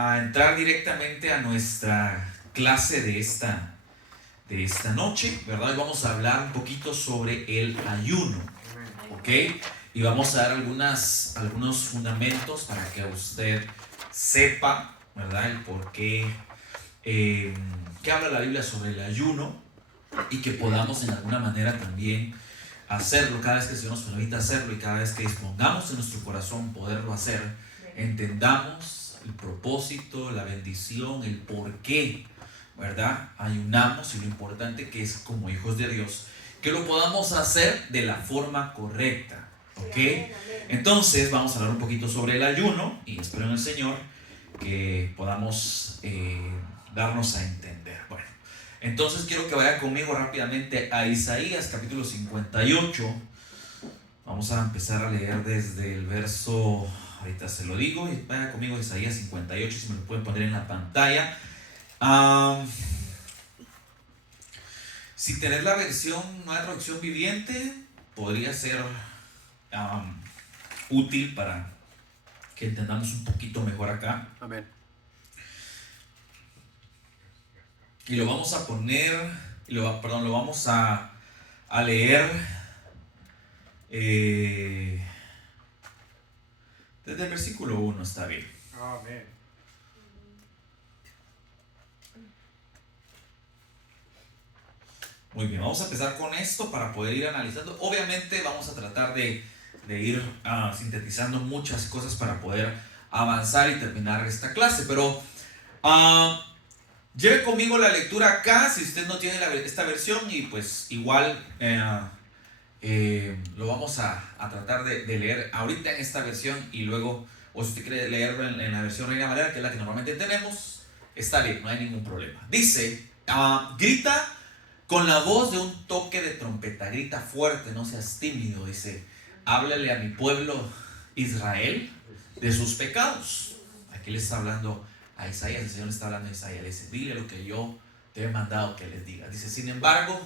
a entrar directamente a nuestra clase de esta noche, ¿verdad? Y vamos a hablar un poquito sobre el ayuno, ¿ok? Y vamos a dar algunos fundamentos para que usted sepa, ¿verdad? El por qué, qué habla la Biblia sobre el ayuno y que podamos en alguna manera también hacerlo cada vez que el Señor nos permita hacerlo y cada vez que dispongamos en nuestro corazón poderlo hacer, entendamos el propósito, la bendición, el por qué, ¿verdad? Ayunamos y lo importante que es como hijos de Dios, que lo podamos hacer de la forma correcta, ¿ok? Entonces vamos a hablar un poquito sobre el ayuno y espero en el Señor que podamos darnos a entender. Bueno, entonces quiero que vaya conmigo rápidamente a Isaías capítulo 58. Vamos a empezar a leer desde el verso, ahorita se lo digo, y vaya conmigo a Isaías 58, si me lo pueden poner en la pantalla. Si tenés la versión, nueva traducción viviente, podría ser útil para que entendamos un poquito mejor acá. Amén. Y lo vamos a poner, lo vamos a leer desde el versículo 1, está bien. Amén. Muy bien, vamos a empezar con esto para poder ir analizando. Obviamente vamos a tratar de ir sintetizando muchas cosas para poder avanzar y terminar esta clase, pero lleve conmigo la lectura acá si usted no tiene esta versión y pues igual lo vamos a tratar de leer ahorita en esta versión y luego, o si usted quiere leerlo en la versión Reina Valera, que es la que normalmente tenemos, está bien, no hay ningún problema. Dice, grita con la voz de un toque de trompeta, grita fuerte, no seas tímido, dice, háblale a mi pueblo Israel de sus pecados. Aquí le está hablando a Isaías, el Señor le está hablando a Isaías, le dice, dile lo que yo te he mandado que les diga. Dice, sin embargo,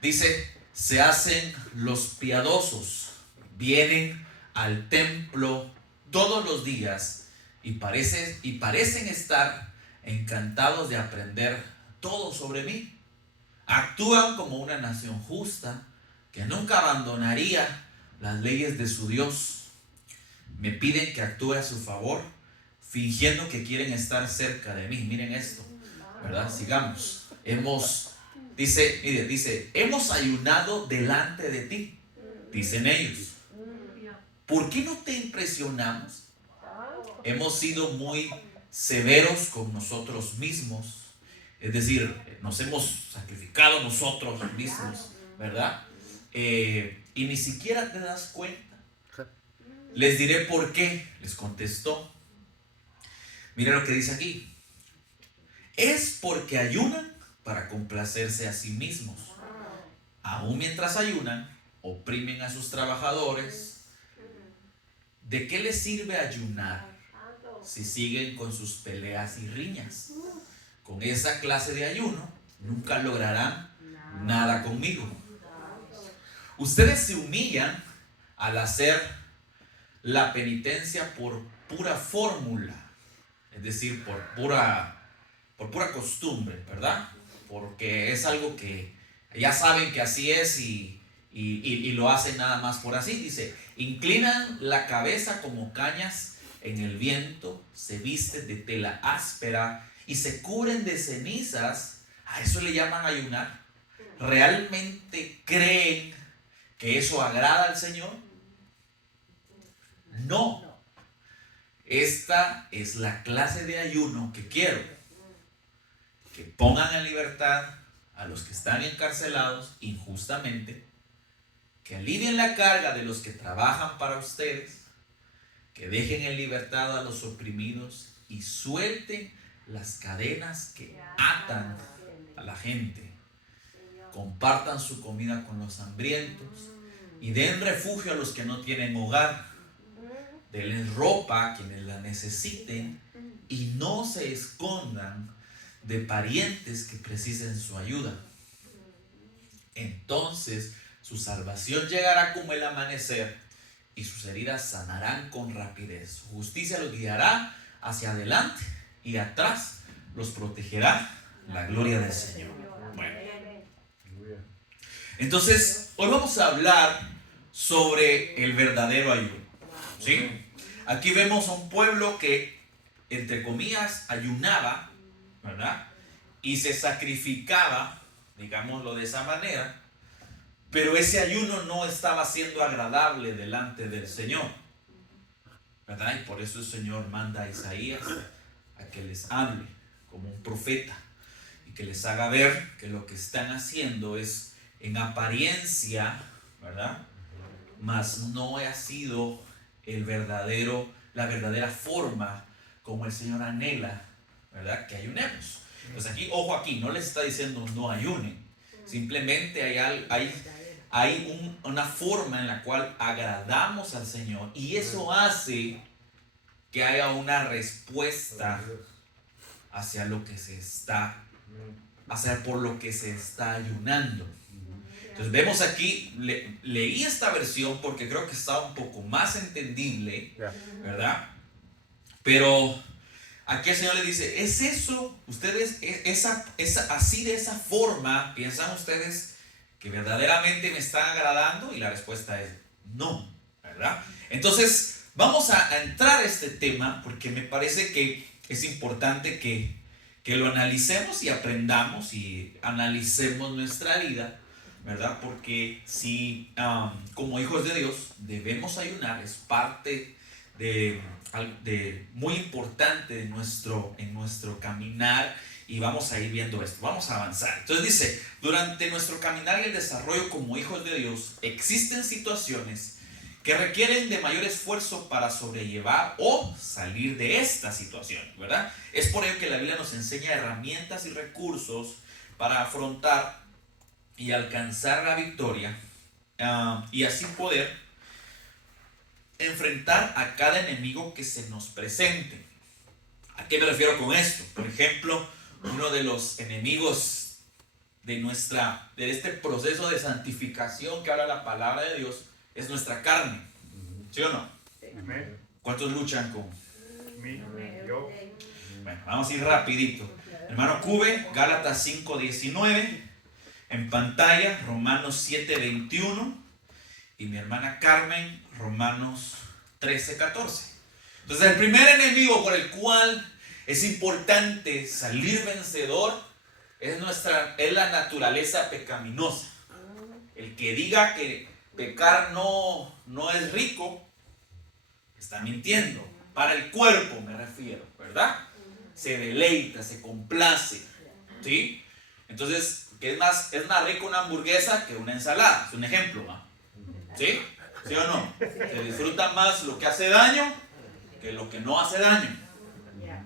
dice, se hacen los piadosos, vienen al templo todos los días y parecen estar encantados de aprender todo sobre mí. Actúan como una nación justa que nunca abandonaría las leyes de su Dios. Me piden que actúe a su favor, fingiendo que quieren estar cerca de mí. Miren esto, ¿verdad? Sigamos. Dice, hemos ayunado delante de ti, dicen ellos. ¿Por qué no te impresionamos? Hemos sido muy severos con nosotros mismos. Es decir, nos hemos sacrificado nosotros mismos, ¿verdad? Y ni siquiera te das cuenta. Les diré por qué, les contestó. Mira lo que dice aquí. Es porque ayunan para complacerse a sí mismos. Aún mientras ayunan, oprimen a sus trabajadores. ¿De qué les sirve ayunar si siguen con sus peleas y riñas? Con esa clase de ayuno nunca lograrán nada conmigo. Ustedes se humillan al hacer la penitencia por pura fórmula, es decir, por pura costumbre, ¿verdad? Porque es algo que ya saben que así es y lo hacen nada más por así. Dice, inclinan la cabeza como cañas en el viento, se visten de tela áspera y se cubren de cenizas. A eso le llaman ayunar. ¿Realmente creen que eso agrada al Señor? No. Esta es la clase de ayuno que quiero. Que pongan en libertad a los que están encarcelados injustamente, que alivien la carga de los que trabajan para ustedes, que dejen en libertad a los oprimidos y suelten las cadenas que atan a la gente. Compartan su comida con los hambrientos y den refugio a los que no tienen hogar. Denles ropa a quienes la necesiten y no se escondan de parientes que precisen su ayuda. Entonces su salvación llegará como el amanecer y sus heridas sanarán con rapidez. Su justicia los guiará hacia adelante y atrás los protegerá la gloria del Señor. Bueno, entonces hoy vamos a hablar sobre el verdadero ayuno, ¿sí? Aquí vemos a un pueblo que, entre comillas, ayunaba, ¿verdad? Y se sacrificaba, digámoslo de esa manera, pero ese ayuno no estaba siendo agradable delante del Señor, ¿verdad? Y por eso el Señor manda a Isaías a que les hable como un profeta y que les haga ver que lo que están haciendo es en apariencia, ¿verdad? Mas no ha sido la verdadera forma como el Señor anhela, ¿verdad? Que ayunemos. Pues aquí, ojo aquí, no les está diciendo no ayunen. Simplemente hay una forma en la cual agradamos al Señor y eso hace que haya una respuesta hacia por lo que se está ayunando. Entonces vemos aquí, leí esta versión porque creo que está un poco más entendible, ¿verdad? Pero aquí el Señor le dice, ¿es eso? Ustedes, así de esa forma, ¿piensan ustedes que verdaderamente me están agradando? Y la respuesta es no, ¿verdad? Entonces vamos a entrar a este tema porque me parece que es importante que lo analicemos y aprendamos y analicemos nuestra vida, ¿verdad? Porque si como hijos de Dios debemos ayunar, es parte de muy importante en nuestro caminar y vamos a ir viendo esto, vamos a avanzar. Entonces dice, durante nuestro caminar y el desarrollo como hijos de Dios existen situaciones que requieren de mayor esfuerzo para sobrellevar o salir de esta situación, ¿verdad? Es por ello que la Biblia nos enseña herramientas y recursos para afrontar y alcanzar la victoria y así poder enfrentar a cada enemigo que se nos presente. ¿A qué me refiero con esto? Por ejemplo, uno de los enemigos de este proceso de santificación que habla la palabra de Dios es nuestra carne. ¿Sí o no? ¿Cuántos luchan con? Yo. Bueno, vamos a ir rapidito. Hermano Cube, Gálatas 5:19. En pantalla, Romanos 7:21. Y mi hermana Carmen, Romanos 13:14. Entonces el primer enemigo por el cual es importante salir vencedor es la naturaleza pecaminosa. El que diga que pecar no es rico, está mintiendo. Para el cuerpo me refiero, ¿verdad? Se deleita, se complace, ¿sí? Entonces, ¿qué es más rico una hamburguesa que una ensalada? Es un ejemplo, ¿no? ¿Sí? ¿Sí o no? Se disfruta más lo que hace daño que lo que no hace daño,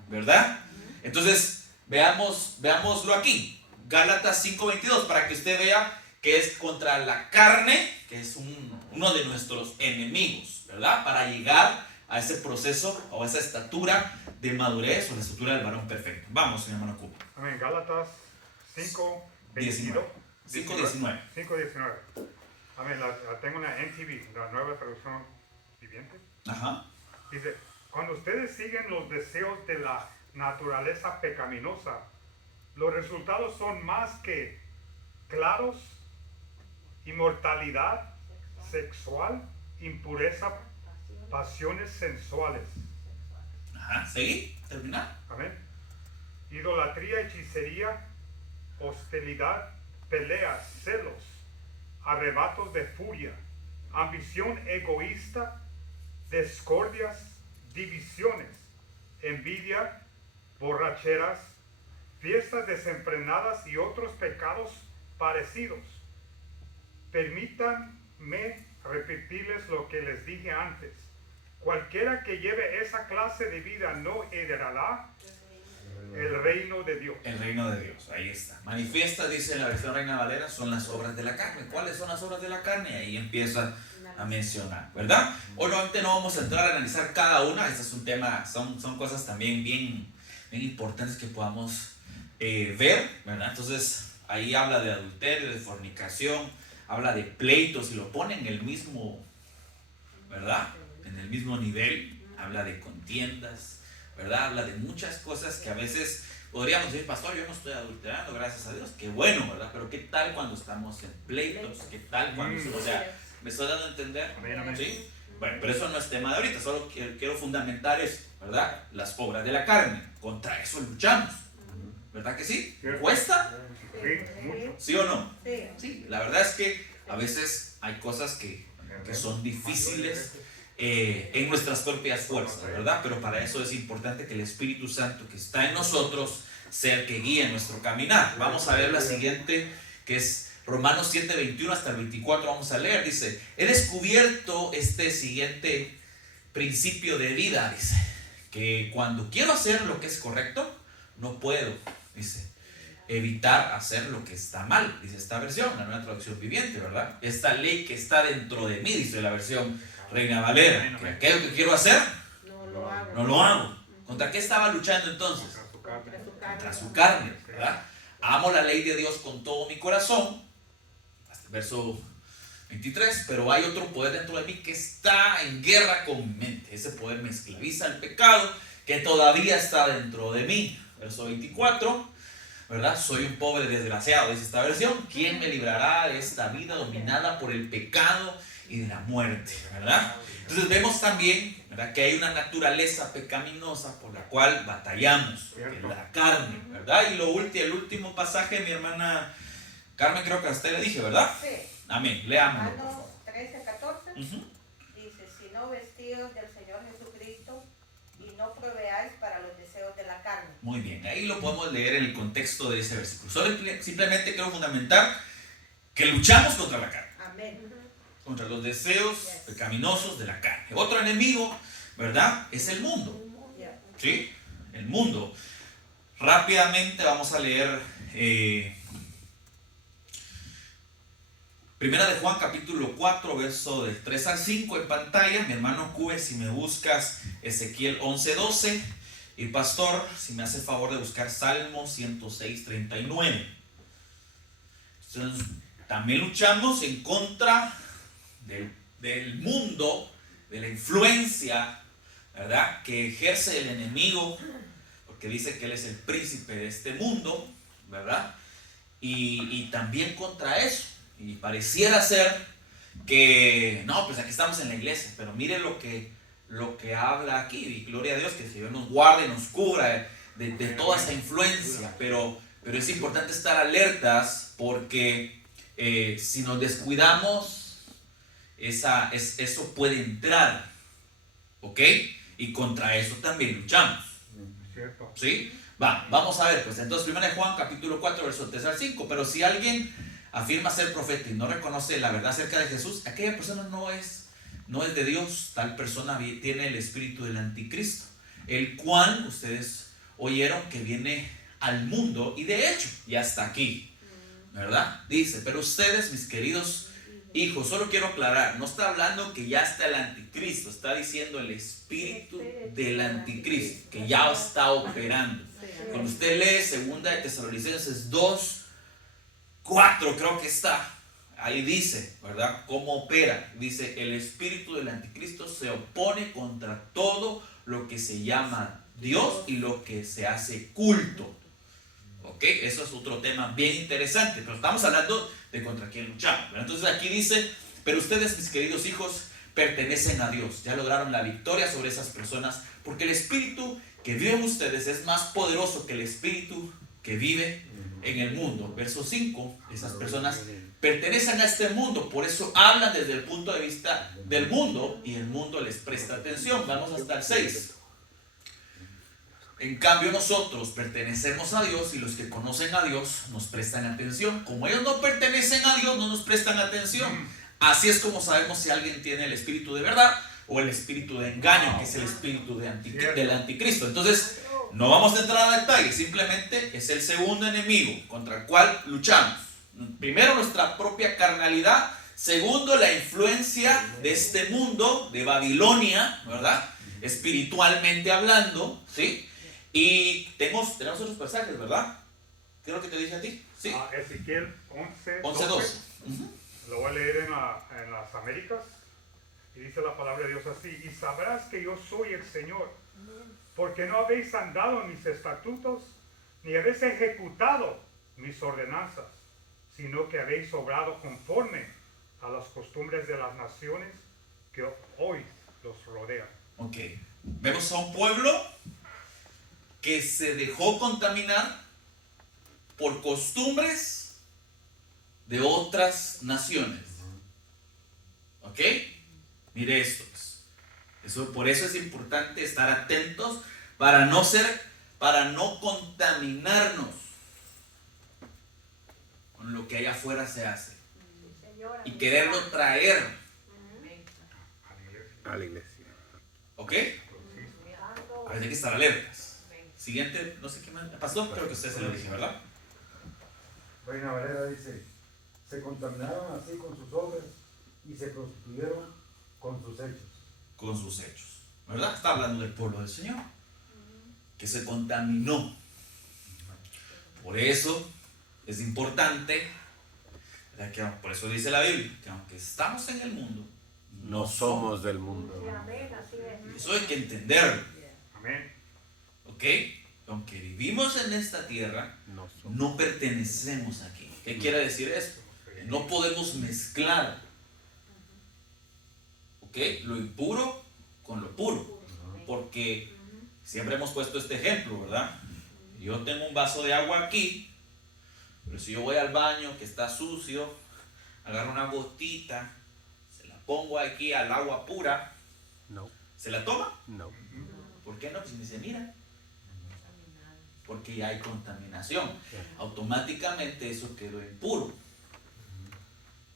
¿verdad? Entonces, veámoslo aquí. Gálatas 5:22, para que usted vea que es contra la carne, que es uno de nuestros enemigos, ¿verdad? Para llegar a ese proceso o a esa estatura de madurez o la estatura del varón perfecto. Vamos, mi hermano Cuba. Amén. Gálatas 5:19. 5:19. Amén. Tengo una NTV, la nueva traducción viviente. Ajá. Dice, cuando ustedes siguen los deseos de la naturaleza pecaminosa, los resultados son más que claros: inmortalidad sexual, impureza, pasiones sensuales. Ajá, ¿seguí? ¿Terminar? Amén. Idolatría, hechicería, hostilidad, peleas, celos, arrebatos de furia, ambición egoísta, discordias, divisiones, envidia, borracheras, fiestas desenfrenadas y otros pecados parecidos. Permítanme repetirles lo que les dije antes. Cualquiera que lleve esa clase de vida no heredará el reino de Dios. El reino de Dios, ahí está. Manifiesta, dice la versión Reina Valera, son las obras de la carne. ¿Cuáles son las obras de la carne? Ahí empieza a mencionar, ¿verdad? Obviamente no vamos a entrar a analizar cada una. Este es un tema, son cosas también bien importantes que podamos ver, ¿verdad? Entonces ahí habla de adulterio, de fornicación, habla de pleitos y lo pone en el mismo, ¿verdad? En el mismo nivel. Habla de contiendas, ¿verdad? Habla de muchas cosas que a veces podríamos decir, pastor, yo no estoy adulterando, gracias a Dios, qué bueno, ¿verdad? Pero ¿qué tal cuando estamos en pleitos? ¿Qué tal cuando, o sea, ¿me estoy dando a entender? ¿Sí? Bueno, pero eso no es tema de ahorita, solo quiero fundamentar eso, ¿verdad? Las obras de la carne, contra eso luchamos, ¿verdad que sí? ¿Cuesta? ¿Sí o no? Sí, la verdad es que a veces hay cosas que son difíciles en nuestras propias fuerzas, ¿verdad? Pero para eso es importante que el Espíritu Santo que está en nosotros sea el que guíe nuestro caminar. Vamos a ver la siguiente, que es Romanos 7, 21 hasta el 24, vamos a leer. Dice, he descubierto este siguiente principio de vida, dice, que cuando quiero hacer lo que es correcto, no puedo, dice, evitar hacer lo que está mal, dice esta versión, la Nueva Traducción Viviente, ¿verdad? Esta ley que está dentro de mí, dice la versión Reina Valera, que aquello que quiero hacer, no lo hago. ¿Contra qué estaba luchando entonces? Contra su carne, ¿verdad? Amo la ley de Dios con todo mi corazón, hasta el verso 23, pero hay otro poder dentro de mí que está en guerra con mi mente. Ese poder me esclaviza al pecado que todavía está dentro de mí. Verso 24, ¿verdad? Soy un pobre desgraciado, dice esta versión. ¿Quién me librará de esta vida dominada por el pecado y de la muerte? ¿Verdad? Entonces vemos también, ¿verdad?, que hay una naturaleza pecaminosa por la cual batallamos, que es la carne, ¿verdad? Y el último pasaje, mi hermana Carmen, creo que a usted le dije, ¿verdad? Sí. Amén, leámoslo, por Romanos favor. 13, 14, dice, sino vestidos del Señor Jesucristo y no proveáis para los deseos de la carne. Muy bien, ahí lo podemos leer en el contexto de ese versículo. Simplemente quiero fundamentar que luchamos contra la carne. Amén. Contra los deseos pecaminosos de la carne. Otro enemigo, ¿verdad?, es el mundo. ¿Sí? El mundo. Rápidamente vamos a leer Primera de Juan capítulo 4, verso de 3 al 5 en pantalla. Mi hermano Cube, si me buscas Ezequiel 11, 12. Y pastor, si me hace el favor de buscar Salmo 106, 39. Entonces, también luchamos en contra del mundo, de la influencia, ¿verdad?, que ejerce el enemigo, porque dice que él es el príncipe de este mundo, ¿verdad? Y también contra eso. Y pareciera ser que, no, pues aquí estamos en la iglesia, pero mire lo que habla aquí, y gloria a Dios que el Señor nos guarde y nos cubra de toda esa influencia, pero es importante estar alertas porque si nos descuidamos, eso puede entrar, ¿ok? Y contra eso también luchamos, ¿sí? Vamos a ver, pues entonces 1 Juan capítulo 4, verso 3 al 5, pero si alguien afirma ser profeta y no reconoce la verdad acerca de Jesús, aquella persona no es de Dios. Tal persona tiene el espíritu del anticristo, el cual ustedes oyeron que viene al mundo y de hecho ya está aquí, ¿verdad? Dice, pero ustedes, mis queridos hijos, solo quiero aclarar, no está hablando que ya está el anticristo, está diciendo el espíritu del anticristo que ya está operando. Cuando usted lee 2 de Tesalonicenses 2, 4 creo que está, ahí dice, ¿verdad?, cómo opera. Dice, el espíritu del anticristo se opone contra todo lo que se llama Dios y lo que se hace culto. ¿Ok? Eso es otro tema bien interesante, pero estamos hablando de contra quién luchamos, ¿verdad? Entonces aquí dice, pero ustedes, mis queridos hijos, pertenecen a Dios, ya lograron la victoria sobre esas personas, porque el espíritu que vive en ustedes es más poderoso que el espíritu que vive en el mundo. Verso 5, esas personas pertenecen a este mundo, por eso hablan desde el punto de vista del mundo y el mundo les presta atención. Vamos hasta el 6. En cambio nosotros pertenecemos a Dios y los que conocen a Dios nos prestan atención. Como ellos no pertenecen a Dios, no nos prestan atención. Así es como sabemos si alguien tiene el espíritu de verdad o el espíritu de engaño, que es el espíritu del anticristo. Entonces, no vamos a entrar a detalles, simplemente es el segundo enemigo contra el cual luchamos. Primero, nuestra propia carnalidad. Segundo, la influencia de este mundo, de Babilonia, ¿verdad?, espiritualmente hablando, ¿sí? Y tenemos otros pasajes, ¿verdad? ¿Qué es lo que te dije a ti? ¿Sí? Ezequiel 11, 12. Lo voy a leer en las Américas. Y dice la palabra de Dios así: y sabrás que yo soy el Señor, porque no habéis andado en mis estatutos, ni habéis ejecutado mis ordenanzas, sino que habéis obrado conforme a las costumbres de las naciones que hoy los rodean. Ok. Vemos a un pueblo que se dejó contaminar por costumbres de otras naciones. ¿Ok? Mire esto. Por eso es importante estar atentos para no contaminarnos con lo que allá afuera se hace y quererlo traer A la iglesia. ¿ok? A ver, hay que estar alertas. Siguiente, no sé qué más pasó, creo que usted se lo dije, ¿verdad? Reina Valera dice, se contaminaron así con sus obras y se prostituyeron con sus hechos. Con sus hechos, ¿verdad? Está hablando del pueblo del Señor, que se contaminó. Por eso es importante, ¿verdad? Que, por eso dice la Biblia, que aunque estamos en el mundo, No somos del mundo. Eso hay que entenderlo, Amén. ¿ok? Aunque vivimos en esta tierra, No somos. no pertenecemos aquí. ¿Qué quiere decir esto? No podemos mezclar, ¿ok? Lo impuro con lo puro, porque siempre hemos puesto este ejemplo, ¿verdad? Yo tengo un vaso de agua aquí, pero si yo voy al baño que está sucio, agarro una gotita, se la pongo aquí al agua pura, No. ¿se la toma? No. ¿Por qué no? Pues ni se mira. Porque ya hay contaminación. Automáticamente eso quedó impuro.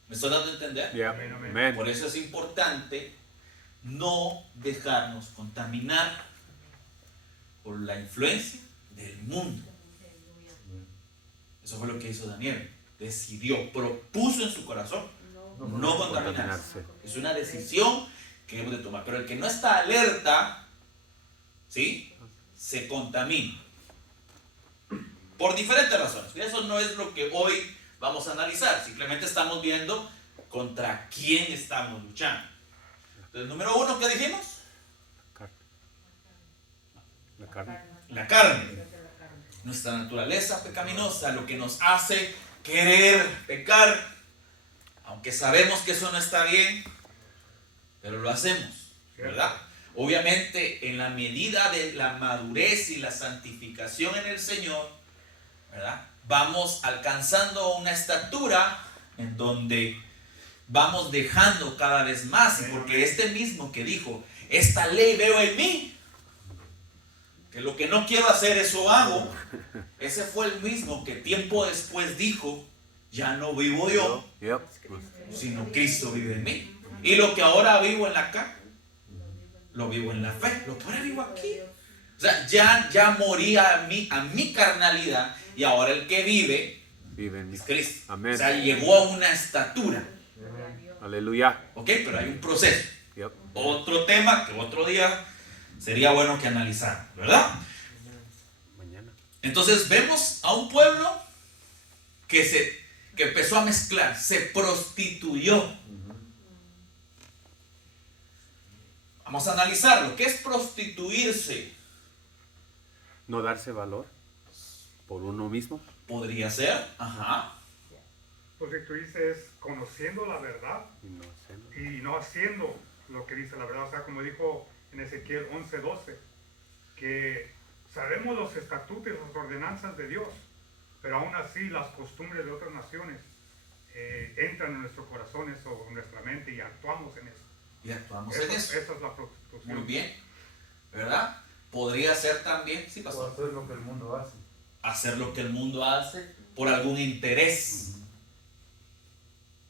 ¿Me estoy dando a entender? Yeah. Amén, amén. Amén. Por eso es importante no dejarnos contaminar por la influencia del mundo. Eso fue lo que hizo Daniel. Decidió, propuso en su corazón no contaminarse. Es una decisión que debemos de tomar. Pero el que no está alerta, ¿sí?, se contamina. Por diferentes razones. Y eso no es lo que hoy vamos a analizar. Simplemente estamos viendo contra quién estamos luchando. Entonces, número uno, ¿qué dijimos? La carne. La carne. Nuestra naturaleza pecaminosa, lo que nos hace querer pecar, aunque sabemos que eso no está bien, pero lo hacemos, ¿verdad? Obviamente, en la medida de la madurez y la santificación en el Señor, ¿verdad?, vamos alcanzando una estatura en donde vamos dejando cada vez más, porque este mismo que dijo, esta ley veo en mí, que lo que no quiero hacer eso hago, ese fue el mismo que tiempo después dijo, ya no vivo yo, Yep. sino Cristo vive en mí. Y lo que ahora vivo en la carne, lo vivo en la fe, lo que ahora vivo aquí. O sea, ya morí a mi carnalidad, y ahora el que vive Vive en mí. es Cristo. Amén. O sea, llegó a una estatura. Aleluya. ¿Ok? Pero hay un proceso. Yep. Otro tema que otro día sería bueno que analizar, ¿verdad? Mañana. Entonces vemos a un pueblo que empezó a mezclar, se prostituyó. Vamos a analizarlo. ¿Qué es prostituirse? No darse valor por uno mismo. Podría ser, ajá, Prostituirse es conociendo la verdad Y no hacerlo. y no haciendo lo que dice la verdad. O sea, como dijo en Ezequiel 11:12, que sabemos los estatutos y las ordenanzas de Dios, pero aún así las costumbres de otras naciones entran en nuestros corazones o en nuestra mente y actuamos en eso. y actuamos en eso. Esa es la prostitución. Muy bien, ¿verdad? Podría ser también, sí, O pastor, hacer lo que el mundo hace. hacer lo que el mundo hace por algún interés,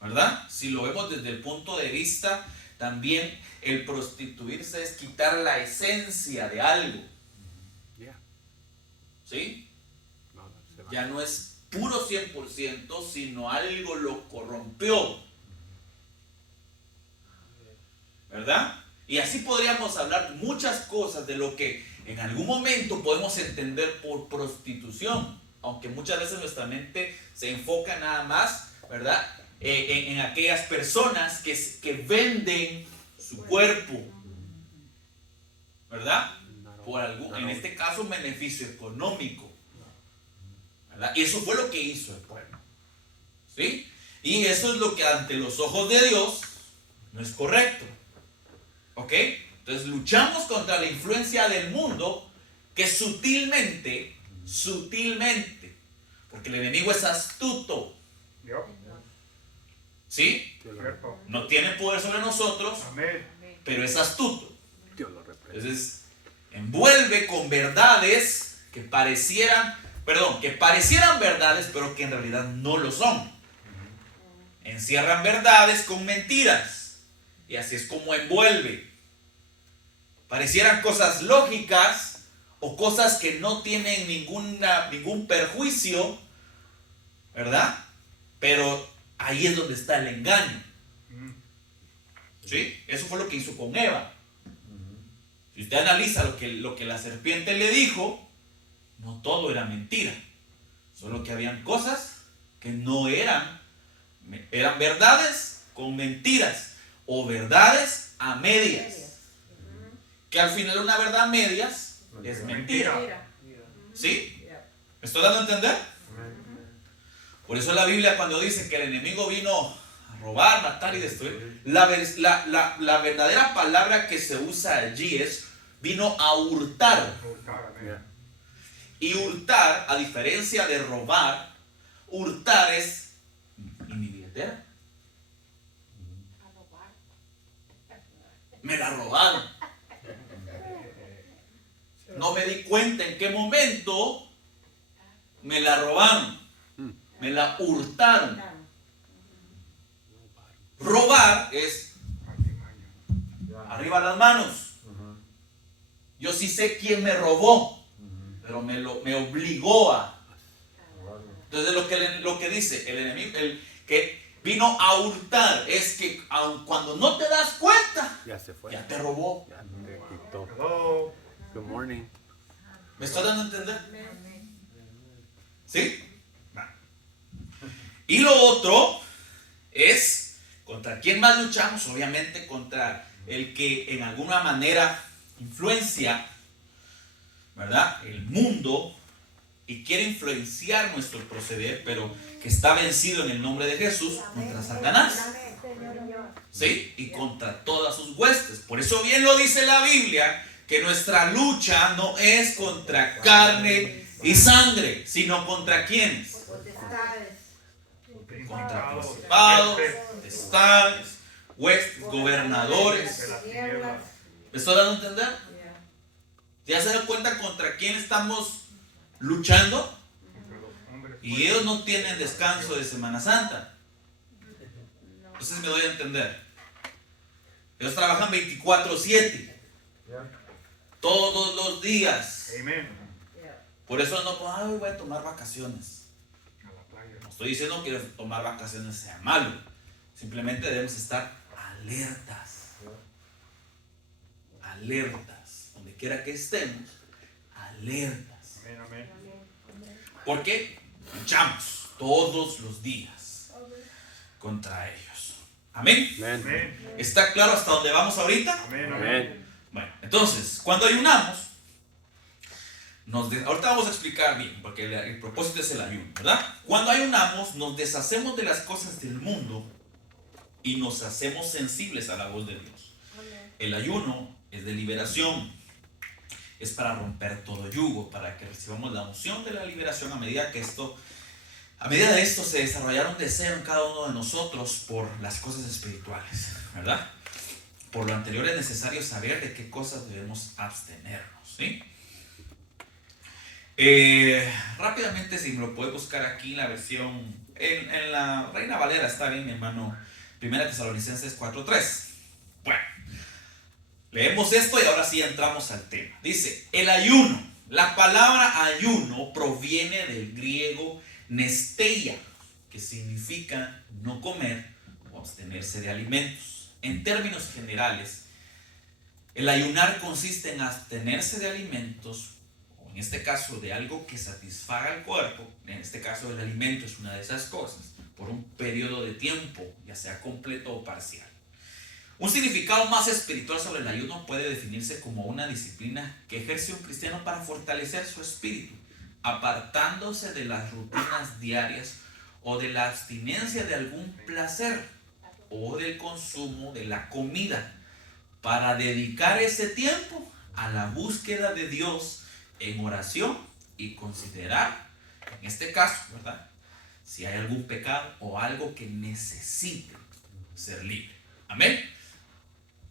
¿verdad? Si lo vemos desde el punto de vista, también el prostituirse es quitar la esencia de algo, Yeah. ¿sí? No darse valor. Ya no es puro 100%, sino algo lo corrompió, ¿verdad? Y así podríamos hablar muchas cosas de lo que en algún momento podemos entender por prostitución, aunque muchas veces nuestra mente se enfoca nada más, ¿verdad?, en aquellas personas que venden su cuerpo, ¿verdad?, por algún, en No. este caso, un beneficio económico, ¿verdad? Y eso fue lo que hizo el pueblo, ¿sí? Y eso es lo que ante los ojos de Dios no es correcto, ¿ok? Entonces luchamos contra la influencia del mundo que sutilmente, porque el enemigo es astuto, Dios, ¿sí? Dios lo, cierto. No tiene poder sobre nosotros, Amén. pero es astuto. Dios lo reprende. Entonces, envuelve con verdades que parecieran verdades, pero que en realidad no lo son. Encierran verdades con mentiras. Y así es como envuelve. Parecieran cosas lógicas o cosas que no tienen ningún perjuicio, ¿verdad? Pero ahí es donde está el engaño. Mm. ¿Sí? Eso fue lo que hizo con Eva. Si usted analiza lo que la serpiente le dijo, no todo era mentira. Solo que habían cosas que no eran verdades con mentiras o verdades a medias. Que al final una verdad a medias es mentira. Mira. ¿Sí? ¿Me estoy dando a entender? Por eso la Biblia, cuando dice que el enemigo vino a robar, matar y destruir, la verdadera palabra que se usa allí es vino a hurtar. Hurtar, amén. Yeah. Y hurtar, a diferencia de robar, hurtar es ¿y mi billetera? Me la robaron. No me di cuenta en qué momento me la robaron. Me la hurtaron. Robar es Artimaña. arriba las manos. Yo sí sé quién me robó, pero me obligó a. Entonces lo que dice el enemigo, el que vino a hurtar, es que aun cuando no te das cuenta, Ya se fue. ya te robó. Ya te quitó. Hello. Good morning. ¿Me está dando a entender? ¿Sí? Y lo otro es, ¿contra quién más luchamos? Obviamente contra el que en alguna manera influencia, ¿verdad? El mundo y quiere influenciar nuestro proceder, pero que está vencido en el nombre de Jesús, contra Satanás. ¿Sí? Y contra todas sus huestes. Por eso bien lo dice la Biblia, que nuestra lucha no es contra carne y sangre, sino contra quiénes. Contra principados, potestades, huestes, gobernadores. De las tinieblas. ¿Me estoy dando a entender? ¿Ya se dan cuenta contra quién estamos luchando? Entre los hombres. Y ellos no tienen descanso de Semana Santa. Entonces me doy a entender. Ellos trabajan 24/7, todos los días. Amén. Por eso no, ay, voy a tomar vacaciones. A la playa. No estoy diciendo que tomar vacaciones sea malo. Simplemente debemos estar alertas. Alertas. Donde quiera que estemos, alertas. Amén, amén. Porque luchamos todos los días contra ellos. Amén. Amén. Amén. ¿Está claro hasta dónde vamos ahorita? Amén, amén. Amén. Bueno, entonces, cuando ayunamos, ahorita vamos a explicar bien, porque el propósito es el ayuno, ¿verdad? Cuando ayunamos, nos deshacemos de las cosas del mundo y nos hacemos sensibles a la voz de Dios. El ayuno es de liberación, es para romper todo yugo, para que recibamos la unción de la liberación a medida de esto se desarrollara un deseo en cada uno de nosotros por las cosas espirituales, ¿verdad? Por lo anterior es necesario saber de qué cosas debemos abstenernos, ¿sí? Rápidamente, si me lo puedes buscar aquí en la versión, en la Reina Valera, está bien, mi hermano, 1 Tesalonicenses 4:3. Bueno, leemos esto y ahora sí entramos al tema. Dice, el ayuno. La palabra ayuno proviene del griego nesteia, que significa no comer o abstenerse de alimentos. En términos generales, el ayunar consiste en abstenerse de alimentos, o en este caso de algo que satisfaga el cuerpo. En este caso el alimento es una de esas cosas, por un periodo de tiempo, ya sea completo o parcial. Un significado más espiritual sobre el ayuno puede definirse como una disciplina que ejerce un cristiano para fortalecer su espíritu, apartándose de las rutinas diarias o de la abstinencia de algún placer o del consumo de la comida, para dedicar ese tiempo a la búsqueda de Dios en oración y considerar, en este caso, ¿verdad?, si hay algún pecado o algo que necesite ser libre. Amén.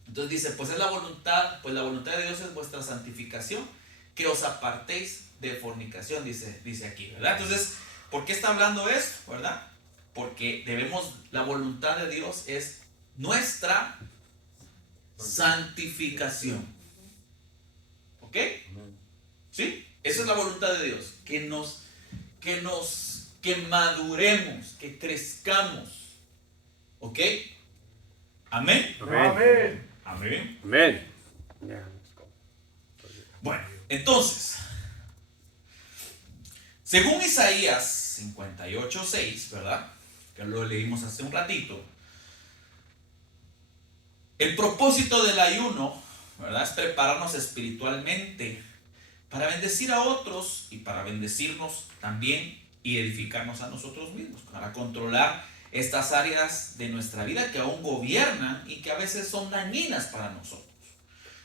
Entonces dice, pues la voluntad de Dios es vuestra santificación, que os apartéis de fornicación, dice aquí, ¿verdad? Entonces, ¿por qué está hablando esto, verdad? Porque la voluntad de Dios es nuestra santificación. ¿Ok? ¿Sí? Esa es la voluntad de Dios, que maduremos, que crezcamos. ¿Ok? Amén. Amén. Amén. Amén. Bueno, entonces, según Isaías 58:6, ¿verdad?, que lo leímos hace un ratito, el propósito del ayuno, ¿verdad?, es prepararnos espiritualmente para bendecir a otros y para bendecirnos también y edificarnos a nosotros mismos, para controlar estas áreas de nuestra vida que aún gobiernan y que a veces son dañinas para nosotros.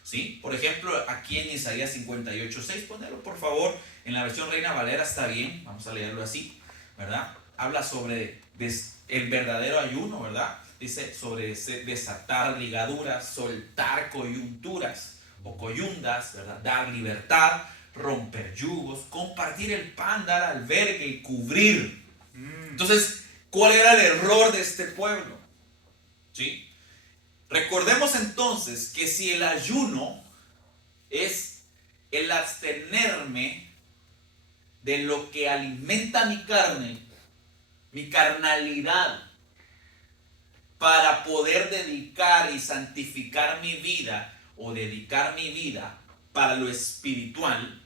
¿Sí? Por ejemplo, aquí en Isaías 58:6, ponelo por favor, en la versión Reina Valera está bien, vamos a leerlo así, ¿verdad? Habla sobre el verdadero ayuno, ¿verdad? Dice sobre desatar ligaduras, soltar coyunturas o coyundas, ¿verdad? Dar libertad, romper yugos, compartir el pan, dar albergue y cubrir. Entonces, ¿cuál era el error de este pueblo? ¿Sí? Recordemos entonces que si el ayuno es el abstenerme de lo que alimenta mi carne, mi carnalidad, para poder dedicar y santificar mi vida o dedicar mi vida para lo espiritual,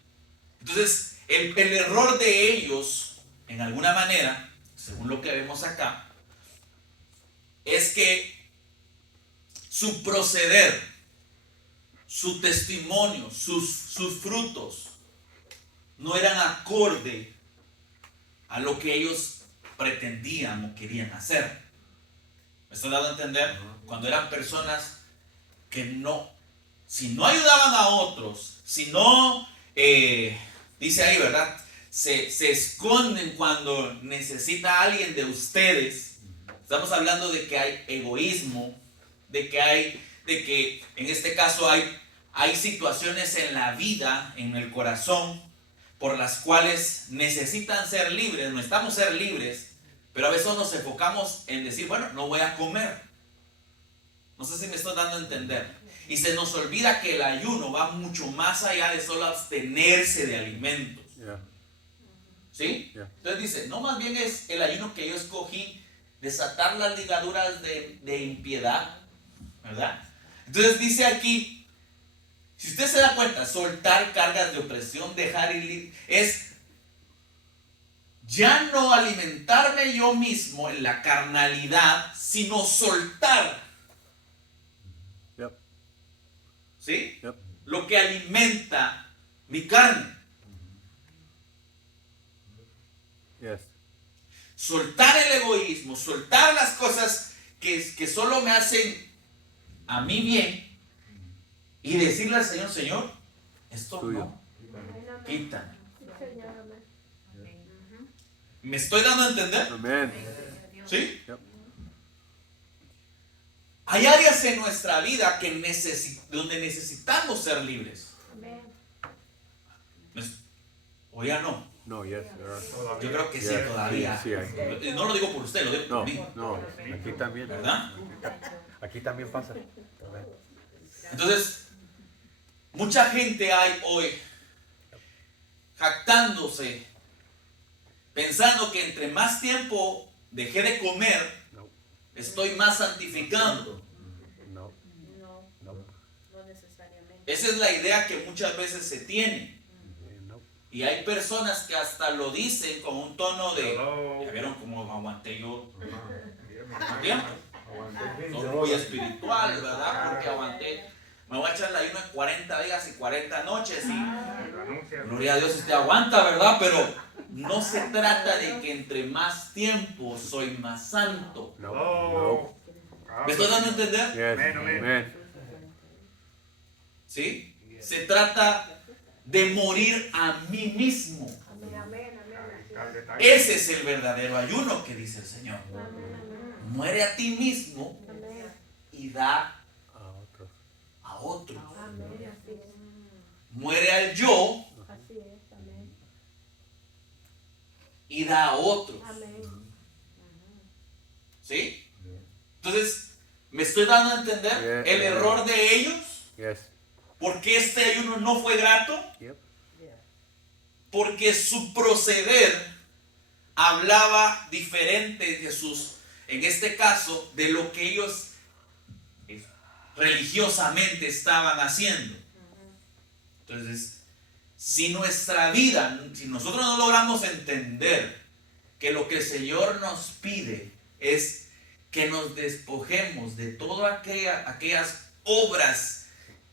entonces el error de ellos, en alguna manera, según lo que vemos acá, es que su proceder, su testimonio, sus frutos no eran acorde a lo que ellos pretendían o querían hacer. ¿Me estoy dando a entender? Cuando eran personas que si no ayudaban a otros, si no, dice ahí, ¿verdad?, se esconden cuando necesita alguien de ustedes. Estamos hablando de que hay egoísmo, de que en este caso hay situaciones en la vida, en el corazón, por las cuales necesitan ser libres, necesitamos ser libres, pero a veces nos enfocamos en decir, bueno, no voy a comer. No sé si me estoy dando a entender. Y se nos olvida que el ayuno va mucho más allá de solo abstenerse de alimentos. ¿Sí? Entonces dice, no, más bien es el ayuno que yo escogí, desatar las ligaduras de impiedad, ¿verdad? Entonces dice aquí, si usted se da cuenta, soltar cargas de opresión, dejar ir, es ya no alimentarme yo mismo en la carnalidad, sino soltar. ¿Sí? Lo que alimenta mi carne. Soltar el egoísmo, soltar las cosas que solo me hacen a mí bien y decirle al Señor, Señor, esto no, quítame. ¿Me estoy dando a entender? Amén. ¿Sí? Hay áreas en nuestra vida donde necesitamos ser libres. ¿O ya no? No, yes. Yo creo que sí, todavía. Sí, hay. No lo digo por usted, lo digo por mí. No, aquí también. ¿Verdad? Aquí también pasa. Entonces, mucha gente hay hoy jactándose, pensando que entre más tiempo dejé de comer, estoy más santificando. No. No necesariamente. Esa es la idea que muchas veces se tiene. Y hay personas que hasta lo dicen con un tono de, ¿ya vieron cómo aguanté yo? Son muy espirituales, ¿verdad? Porque aguanté. Me voy a echar el ayuno en 40 días y 40 noches y gloria a Dios usted aguanta, ¿verdad? Pero no se trata de que entre más tiempo soy más santo. No. ¿Me estoy dando a entender? Yes. Amen. ¿Sí? Se trata de morir a mí mismo. Ese es el verdadero ayuno que dice el Señor. Muere a ti mismo y da a otros. Muere al yo y da a otros. ¿Sí? Entonces, ¿me estoy dando a entender el error de ellos? Yes. ¿Por qué este ayuno no fue grato? Yep. Porque su proceder hablaba diferente de sus, en este caso, de lo que ellos religiosamente estaban haciendo. Entonces, si nuestra vida, si nosotros no logramos entender que lo que el Señor nos pide es que nos despojemos de todas aquellas obras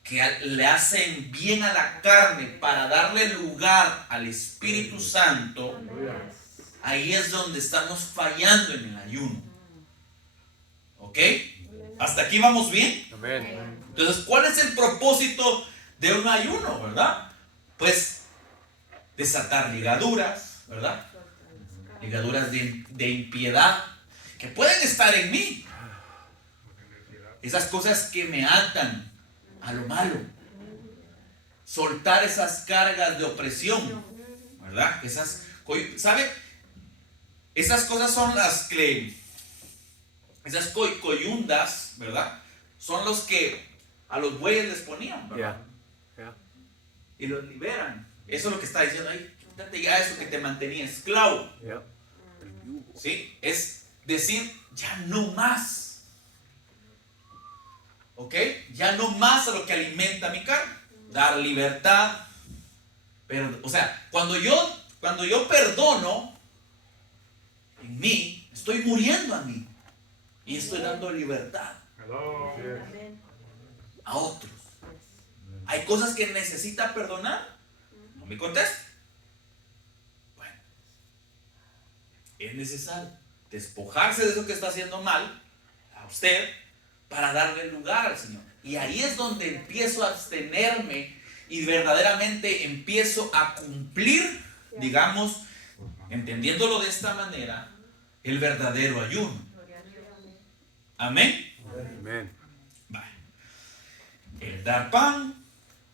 que le hacen bien a la carne para darle lugar al Espíritu Santo, ahí es donde estamos fallando en el ayuno. ¿Ok? ¿Hasta aquí vamos bien? Amen. Entonces, ¿cuál es el propósito de un ayuno, verdad? Pues desatar ligaduras, ¿verdad? Ligaduras de impiedad que pueden estar en mí. Esas cosas que me atan a lo malo. Soltar esas cargas de opresión, ¿verdad? ¿Sabe? Esas cosas son las que, esas coyundas, ¿verdad? Son los que a los bueyes les ponían, ¿verdad? Yeah. Y los liberan. Eso es lo que está diciendo ahí. Quítate ya eso que te mantenía esclavo. Yeah. ¿Sí? Es decir, ya no más. ¿Ok? Ya no más a lo que alimenta mi carne. Dar libertad. Pero, o sea, cuando yo perdono en mí, estoy muriendo a mí. Y estoy dando libertad a otros. ¿Hay cosas que necesita perdonar? No me conteste. Bueno, es necesario despojarse de eso que está haciendo mal a usted para darle lugar al Señor. Y ahí es donde empiezo a abstenerme y verdaderamente empiezo a cumplir, digamos, entendiéndolo de esta manera, el verdadero ayuno. Amén. Amen. Vale. El dar pan,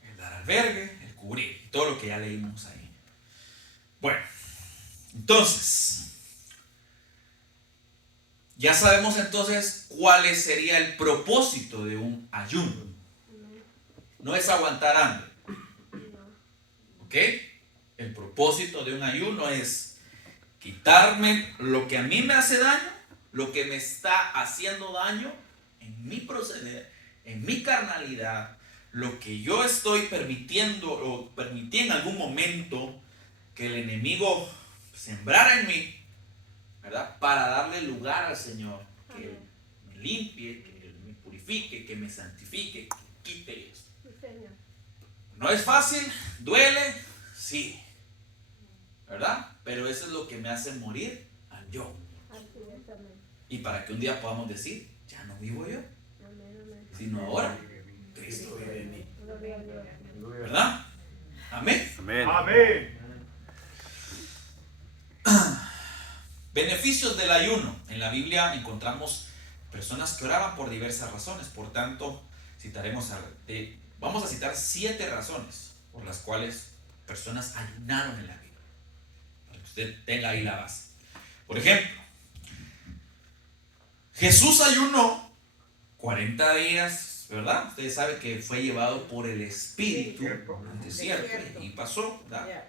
el dar albergue, el cubrir, todo lo que ya leímos ahí. Bueno, entonces, ya sabemos entonces cuál sería el propósito de un ayuno. No es aguantar hambre. ¿Ok? El propósito de un ayuno es quitarme lo que a mí me hace daño, lo que me está haciendo daño en mi proceder, en mi carnalidad, lo que yo estoy permitiendo o permití en algún momento que el enemigo sembrara en mí, ¿verdad? Para darle lugar al Señor, que Él me limpie, que Él me purifique, que me santifique, que quite esto. No es fácil, duele, sí, ¿verdad? Pero eso es lo que me hace morir al yo. Y para que un día podamos decir, ya no vivo yo, sino ahora Cristo vive en mí. ¿Verdad? Amén. Amen. Amén. Beneficios del ayuno. En la Biblia encontramos personas que oraban por diversas razones. Por tanto, vamos a citar 7 razones por las cuales personas ayunaron en la Biblia. Para que usted tenga ahí la base. Por ejemplo, Jesús ayunó 40 días, ¿verdad? Ustedes saben que fue llevado por el Espíritu al desierto y pasó, ¿verdad?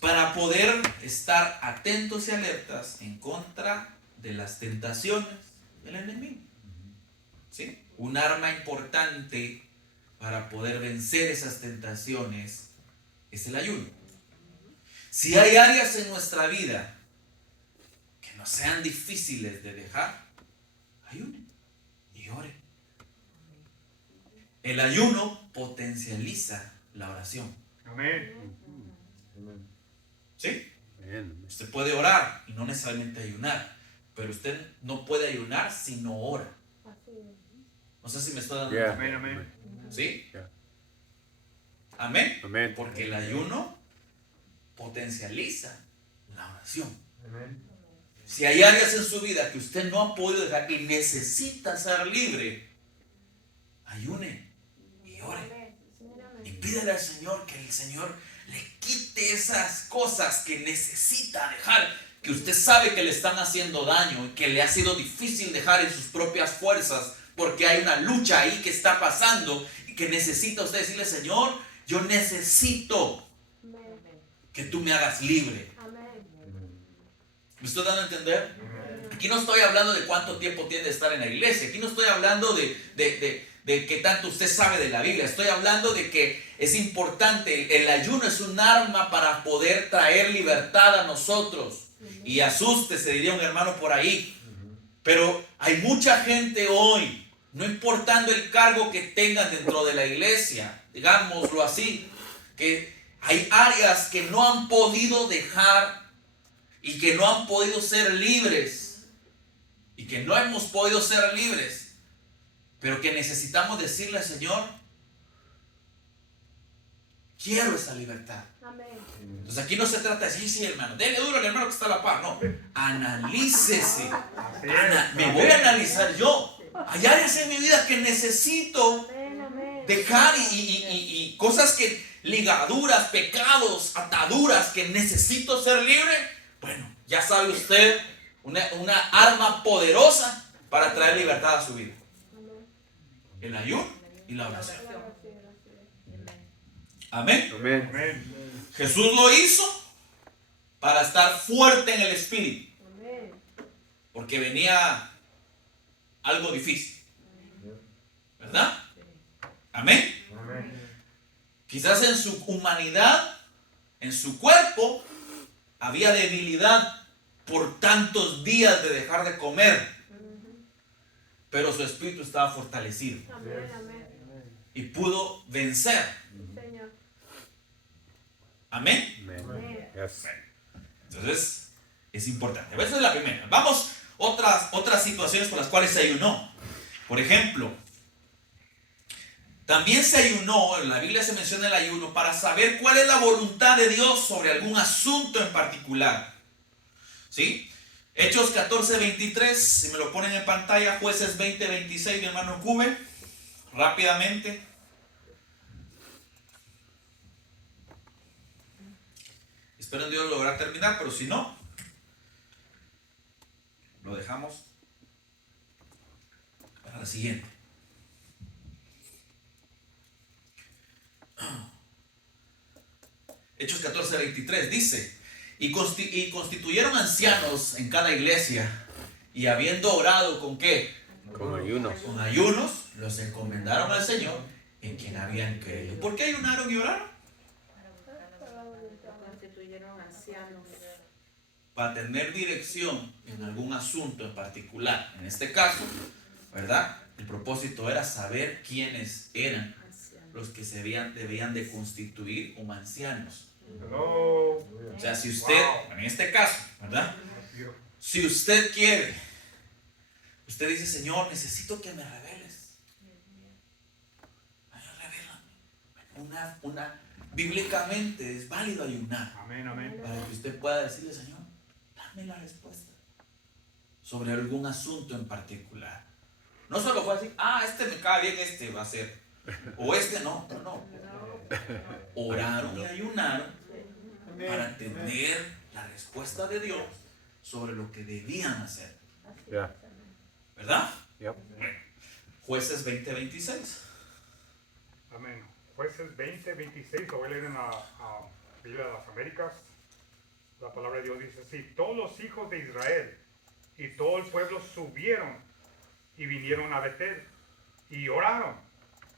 Para poder estar atentos y alertas en contra de las tentaciones del enemigo. ¿Sí? Un arma importante para poder vencer esas tentaciones es el ayuno. Si hay áreas en nuestra vida que nos sean difíciles de dejar, ayune y ore. El ayuno potencializa la oración. Amén. ¿Sí? Amén. Usted puede orar y no necesariamente ayunar, pero usted no puede ayunar si no ora. No sé si me estoy dando Yeah. a entender. Amén. ¿Sí? Yeah. Amén. Amén. Porque el ayuno potencializa la oración. Amén. Si hay áreas en su vida que usted no ha podido dejar y necesita ser libre, ayune y ore. Y pídele al Señor que el Señor le quite esas cosas que necesita dejar, que usted sabe que le están haciendo daño y que le ha sido difícil dejar en sus propias fuerzas, porque hay una lucha ahí que está pasando y que necesita usted decirle: Señor, yo necesito que tú me hagas libre. ¿Me estoy dando a entender? Aquí no estoy hablando de cuánto tiempo tiene de estar en la iglesia. Aquí no estoy hablando de qué tanto usted sabe de la Biblia. Estoy hablando de que es importante. El ayuno es un arma para poder traer libertad a nosotros. Y asústese, diría un hermano por ahí. Pero hay mucha gente hoy, no importando el cargo que tengan dentro de la iglesia, digámoslo así, que hay áreas que no han podido dejar y que no han podido ser libres y que no hemos podido ser libres, pero que necesitamos decirle al Señor: quiero esa libertad. Entonces aquí no se trata de decir: sí, hermano, denle duro al hermano que está a la par. No, analícese. Así es. Me voy a analizar yo. Hay áreas en mi vida que necesito dejar y cosas que, ligaduras, pecados, ataduras que necesito ser libre. Bueno, ya sabe usted, una arma poderosa para traer libertad a su vida: el ayuno y la oración. Amén. Amén. Amén. Jesús lo hizo para estar fuerte en el espíritu, porque venía algo difícil, ¿verdad? Amén. Amén. Quizás en su humanidad, en su cuerpo, había debilidad por tantos días de dejar de comer, pero su espíritu estaba fortalecido y pudo vencer. Amén. Amén. Yes. Entonces, es importante. Esa es la primera. Vamos, otras situaciones por las cuales se ayunó. Por ejemplo, también se ayunó, en la Biblia se menciona el ayuno para saber cuál es la voluntad de Dios sobre algún asunto en particular. ¿Sí? Hechos 14:23, si me lo ponen en pantalla. Jueces 20:26, mi hermano Cube, rápidamente. Espero en Dios lograr terminar, pero si no, lo dejamos para la siguiente. Hechos 14:23 dice: y constituyeron ancianos en cada iglesia, y habiendo orado ¿con qué? Con ayunos. Con ayunos, los encomendaron al Señor en quien habían creído. ¿Por qué ayunaron y oraron? Constituyeron ancianos. Para tener dirección en algún asunto en particular. En este caso, ¿verdad? El propósito era saber quiénes eran los que debían de constituir como ancianos. Hello. O sea, si usted, Wow. en este caso, ¿verdad? Si usted quiere, usted dice: Señor, necesito que me reveles. Ay, revélame. Bíblicamente es válido ayunar Amén, amén. para que usted pueda decirle: Señor, dame la respuesta sobre algún asunto en particular. No solo fue así: este me cae bien, este va a ser, o este no. Oraron y ayunaron para tener la respuesta de Dios sobre lo que debían hacer, Yeah. ¿verdad? Yep. Jueces 20:26. Amén. Jueces 20:26, lo voy a leer en la Biblia de las Américas. La palabra de Dios dice así: todos los hijos de Israel y todo el pueblo subieron y vinieron a Betel y oraron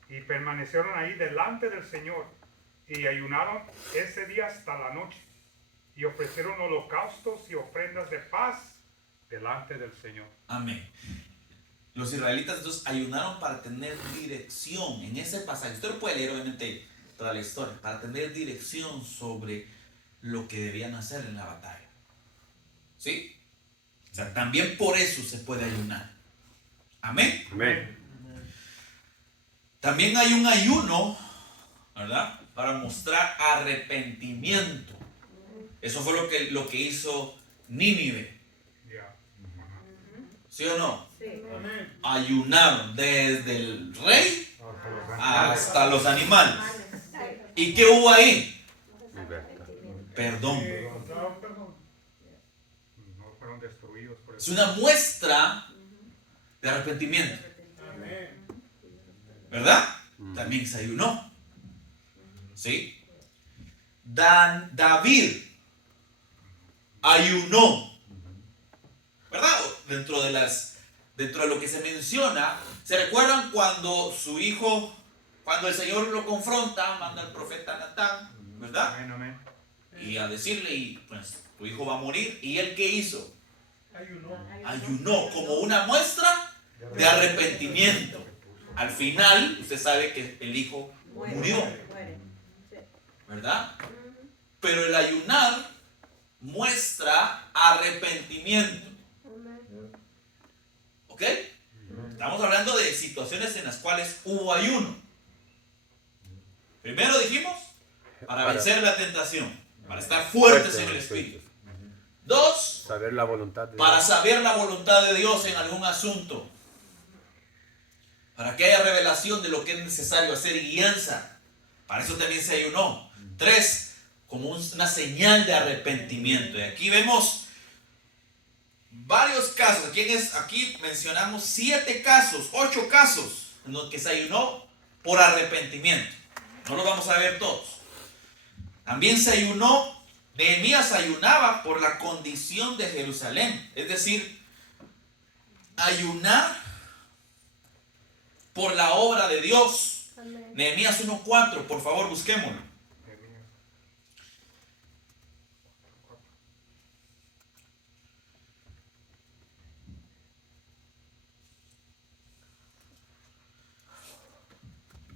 y permanecieron ahí delante del Señor y ayunaron ese día hasta la noche y ofrecieron holocaustos y ofrendas de paz delante del Señor. Amén. Los israelitas entonces ayunaron para tener dirección en ese pasaje. Usted lo puede leer obviamente toda la historia, para tener dirección sobre lo que debían hacer en la batalla. ¿Sí? O sea, también por eso se puede ayunar. Amén. Amén. También hay un ayuno, ¿verdad? Para mostrar arrepentimiento. Eso fue lo que hizo Nínive. Ya. ¿Sí o no? Sí. Ayunaron desde el rey Hasta los hasta los animales. Sí. ¿Y qué hubo ahí? Libertad. Perdón. no fueron destruidos por Es eso. una muestra de arrepentimiento. ¿Verdad? También se ayunó. ¿Sí? David ayunó. ¿Verdad? Dentro de lo que se menciona, ¿se recuerdan cuando su hijo, cuando el Señor lo confronta, manda al profeta Natán, ¿verdad? Amén, amén. Y a decirle, y pues tu hijo va a morir. ¿Y él qué hizo? Ayunó como una muestra de arrepentimiento. Al final, usted sabe que el hijo murió, Muere. Sí. ¿verdad? Pero el ayunar muestra arrepentimiento. ¿Ok? Estamos hablando de situaciones en las cuales hubo ayuno. Primero dijimos, para vencer la tentación, para estar fuertes en el espíritu. Dos, Saber la voluntad de para Dios. saber la voluntad de Dios en algún asunto. Para que haya revelación de lo que es necesario hacer y guianza. Para eso también se ayunó. Tres, como una señal de arrepentimiento. Y aquí vemos varios casos. Aquí mencionamos 7 casos, 8 casos en los que se ayunó por arrepentimiento. No los vamos a ver todos. También se ayunó, Nehemías ayunaba por la condición de Jerusalén. Es decir, ayunar por la obra de Dios. Nehemías 1:4, por favor, busquémoslo.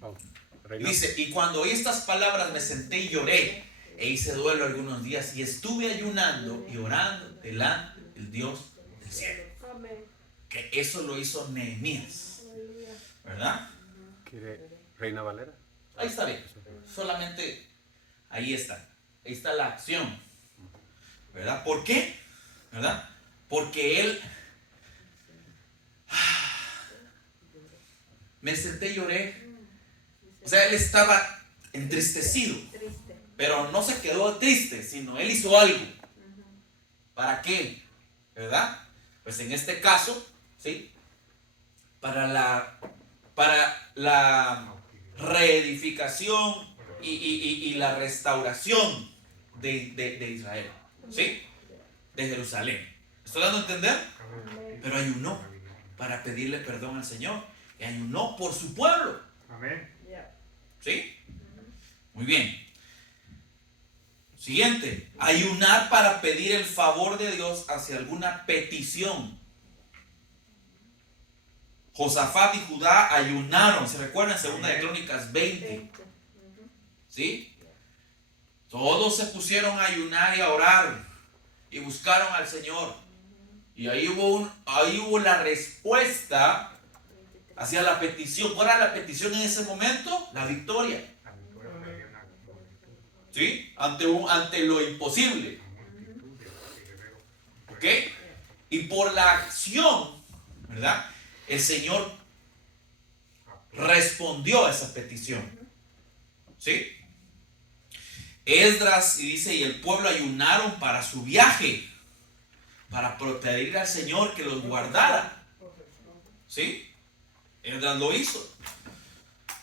Oh, Reina. Dice, y cuando oí estas palabras me senté y lloré, e hice duelo algunos días, y estuve ayunando y orando delante del Dios del cielo. Que eso lo hizo Nehemías, ¿verdad? ¿Quiere Reina Valera? Ahí está bien. Solamente ahí está. Ahí está la acción. ¿Verdad? ¿Por qué? ¿Verdad? Porque él me senté y lloré. O sea, él estaba entristecido. Pero no se quedó triste, sino él hizo algo. ¿Para qué? ¿Verdad? Pues en este caso, ¿sí? Para la reedificación y la restauración de Israel, ¿sí? De Jerusalén. ¿Estoy dando a entender? Pero ayunó para pedirle perdón al Señor. Y ayunó por su pueblo. Amén. ¿Sí? Muy bien. Siguiente. Ayunar para pedir el favor de Dios hacia alguna petición. Josafat y Judá ayunaron. ¿Se recuerdan? Segunda de Crónicas 20. ¿Sí? Todos se pusieron a ayunar y a orar. Y buscaron al Señor. Y ahí hubo la respuesta hacia la petición. ¿Cuál era la petición en ese momento? La victoria. La victoria para llenar la multitud, ¿Sí? Ante lo imposible. la multitud de guerreros. ¿Ok? Y por la acción, ¿verdad? El Señor respondió a esa petición. ¿Sí? Esdras, y dice, y el pueblo ayunaron para su viaje, para pedir al Señor que los guardara. ¿Sí? Esdras lo hizo.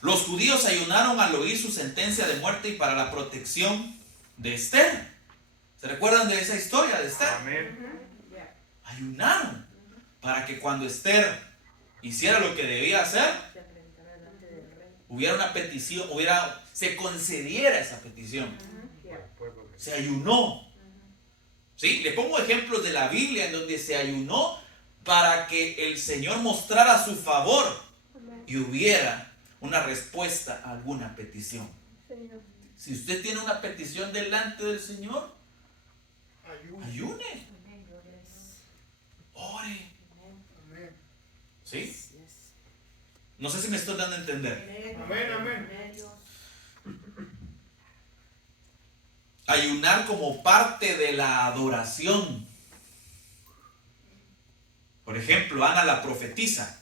Los judíos ayunaron al oír su sentencia de muerte y para la protección de Esther. ¿Se recuerdan de esa historia de Esther? Amén. Ayunaron para que cuando Esther hiciera lo que debía hacer, hubiera una petición, se concediera esa petición. Por el pueblo de Se ayunó. ¿Sí? Le pongo ejemplos de la Biblia en donde se ayunó para que el Señor mostrara su favor y hubiera una respuesta a alguna petición. Si usted tiene una petición delante del Señor, ayune, ore. ¿Sí? No sé si me estoy dando a entender. Amén, amén. Ayunar como parte de la adoración. Por ejemplo, Ana la profetisa.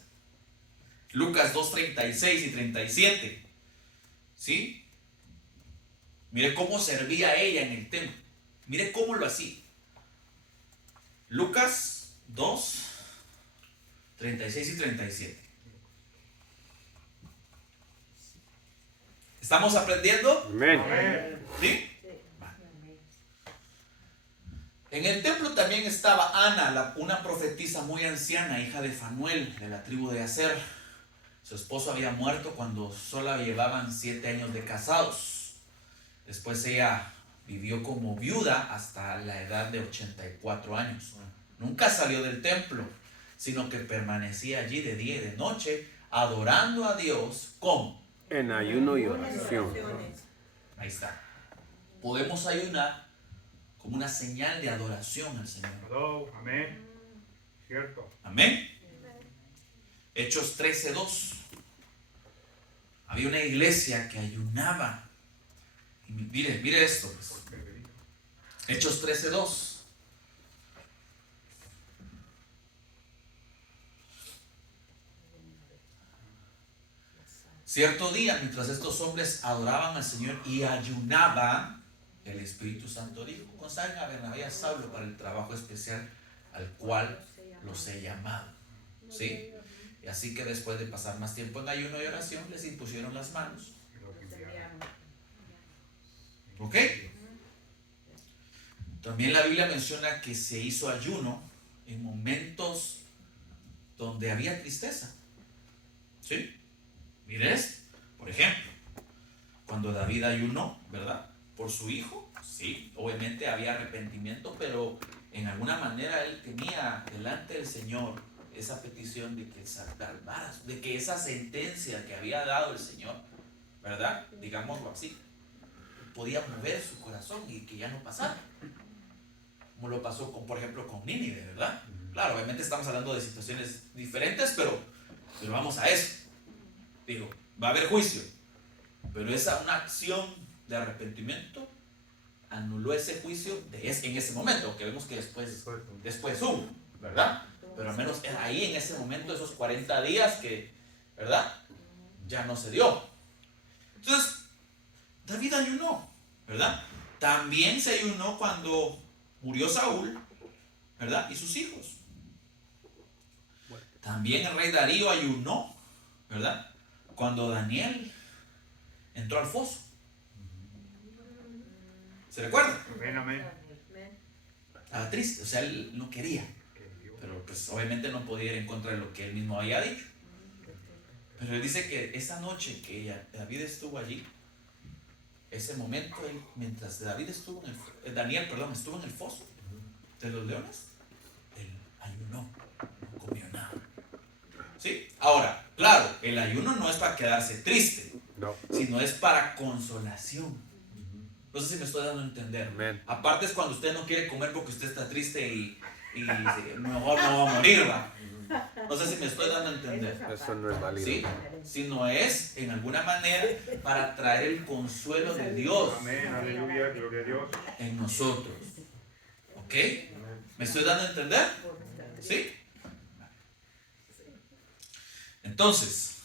Lucas 2:36 y 37. ¿Sí? Mire cómo servía ella en el templo. Mire cómo lo hacía. Lucas 2:36 y 37. ¿Estamos aprendiendo? Amén. Amén. ¿Sí? En el templo también estaba Ana, una profetisa muy anciana, hija de Fanuel, de la tribu de Aser. Su esposo había muerto cuando solo llevaban 7 años de casados. Después ella vivió como viuda hasta la edad de 84 años. Nunca salió del templo, sino que permanecía allí de día y de noche, adorando a Dios. ¿Cómo? En ayuno y oración. Ahí está. Podemos ayunar como una señal de adoración al Señor. Hello, amén. Cierto. Amén. Hechos 13:2. Había una iglesia que ayunaba. Y mire esto, pues. Hechos 13:2. Cierto día, mientras estos hombres adoraban al Señor y ayunaban, el Espíritu Santo dijo: consagren a Bernabé y a Saulo para el trabajo especial al cual los he llamado. ¿Sí? Y así que después de pasar más tiempo en ayuno y oración, les impusieron las manos. ¿Ok? También la Biblia menciona que se hizo ayuno en momentos donde había tristeza. ¿Sí? ¿Mires? Por ejemplo, cuando David ayunó, ¿verdad? Por su hijo, sí, obviamente había arrepentimiento, pero en alguna manera él tenía delante del Señor esa petición de que salvara, de que esa sentencia que había dado el Señor, ¿verdad? Digámoslo así, podía mover su corazón y que ya no pasara. Como lo pasó con, por ejemplo, con Nínive, ¿verdad? Claro, obviamente estamos hablando de situaciones diferentes, pero vamos a eso. Digo, va a haber juicio, pero una acción de arrepentimiento anuló ese juicio en ese momento, que vemos que después hubo, ¿verdad? Pero al menos ahí en ese momento, esos 40 días que, ¿verdad? Ya no se dio. Entonces, David ayunó, ¿verdad? También se ayunó cuando murió Saúl, ¿verdad? Y sus hijos. También el rey Darío ayunó, ¿verdad? Cuando Daniel entró al foso. ¿Se recuerda? Amén, amén. Estaba triste, o sea, él no quería. Pero pues obviamente no podía ir en contra de lo que él mismo había dicho. Pero él dice que esa noche que David estuvo allí, ese momento, mientras Daniel estuvo en el foso de los leones, él ayunó, no comió nada. ¿Sí? Ahora, claro, el ayuno no es para quedarse triste, sino es para consolación. No sé si me estoy dando a entender. Amén. Aparte es cuando usted no quiere comer porque usted está triste y mejor no va a morir, ¿va? No sé si me estoy dando a entender. Eso no es válido. ¿Sí? Sino es, en alguna manera, para traer el consuelo de Dios Amén, aleluya, gloria a Dios. en nosotros. ¿Ok? ¿Me estoy dando a entender? ¿Sí? Entonces,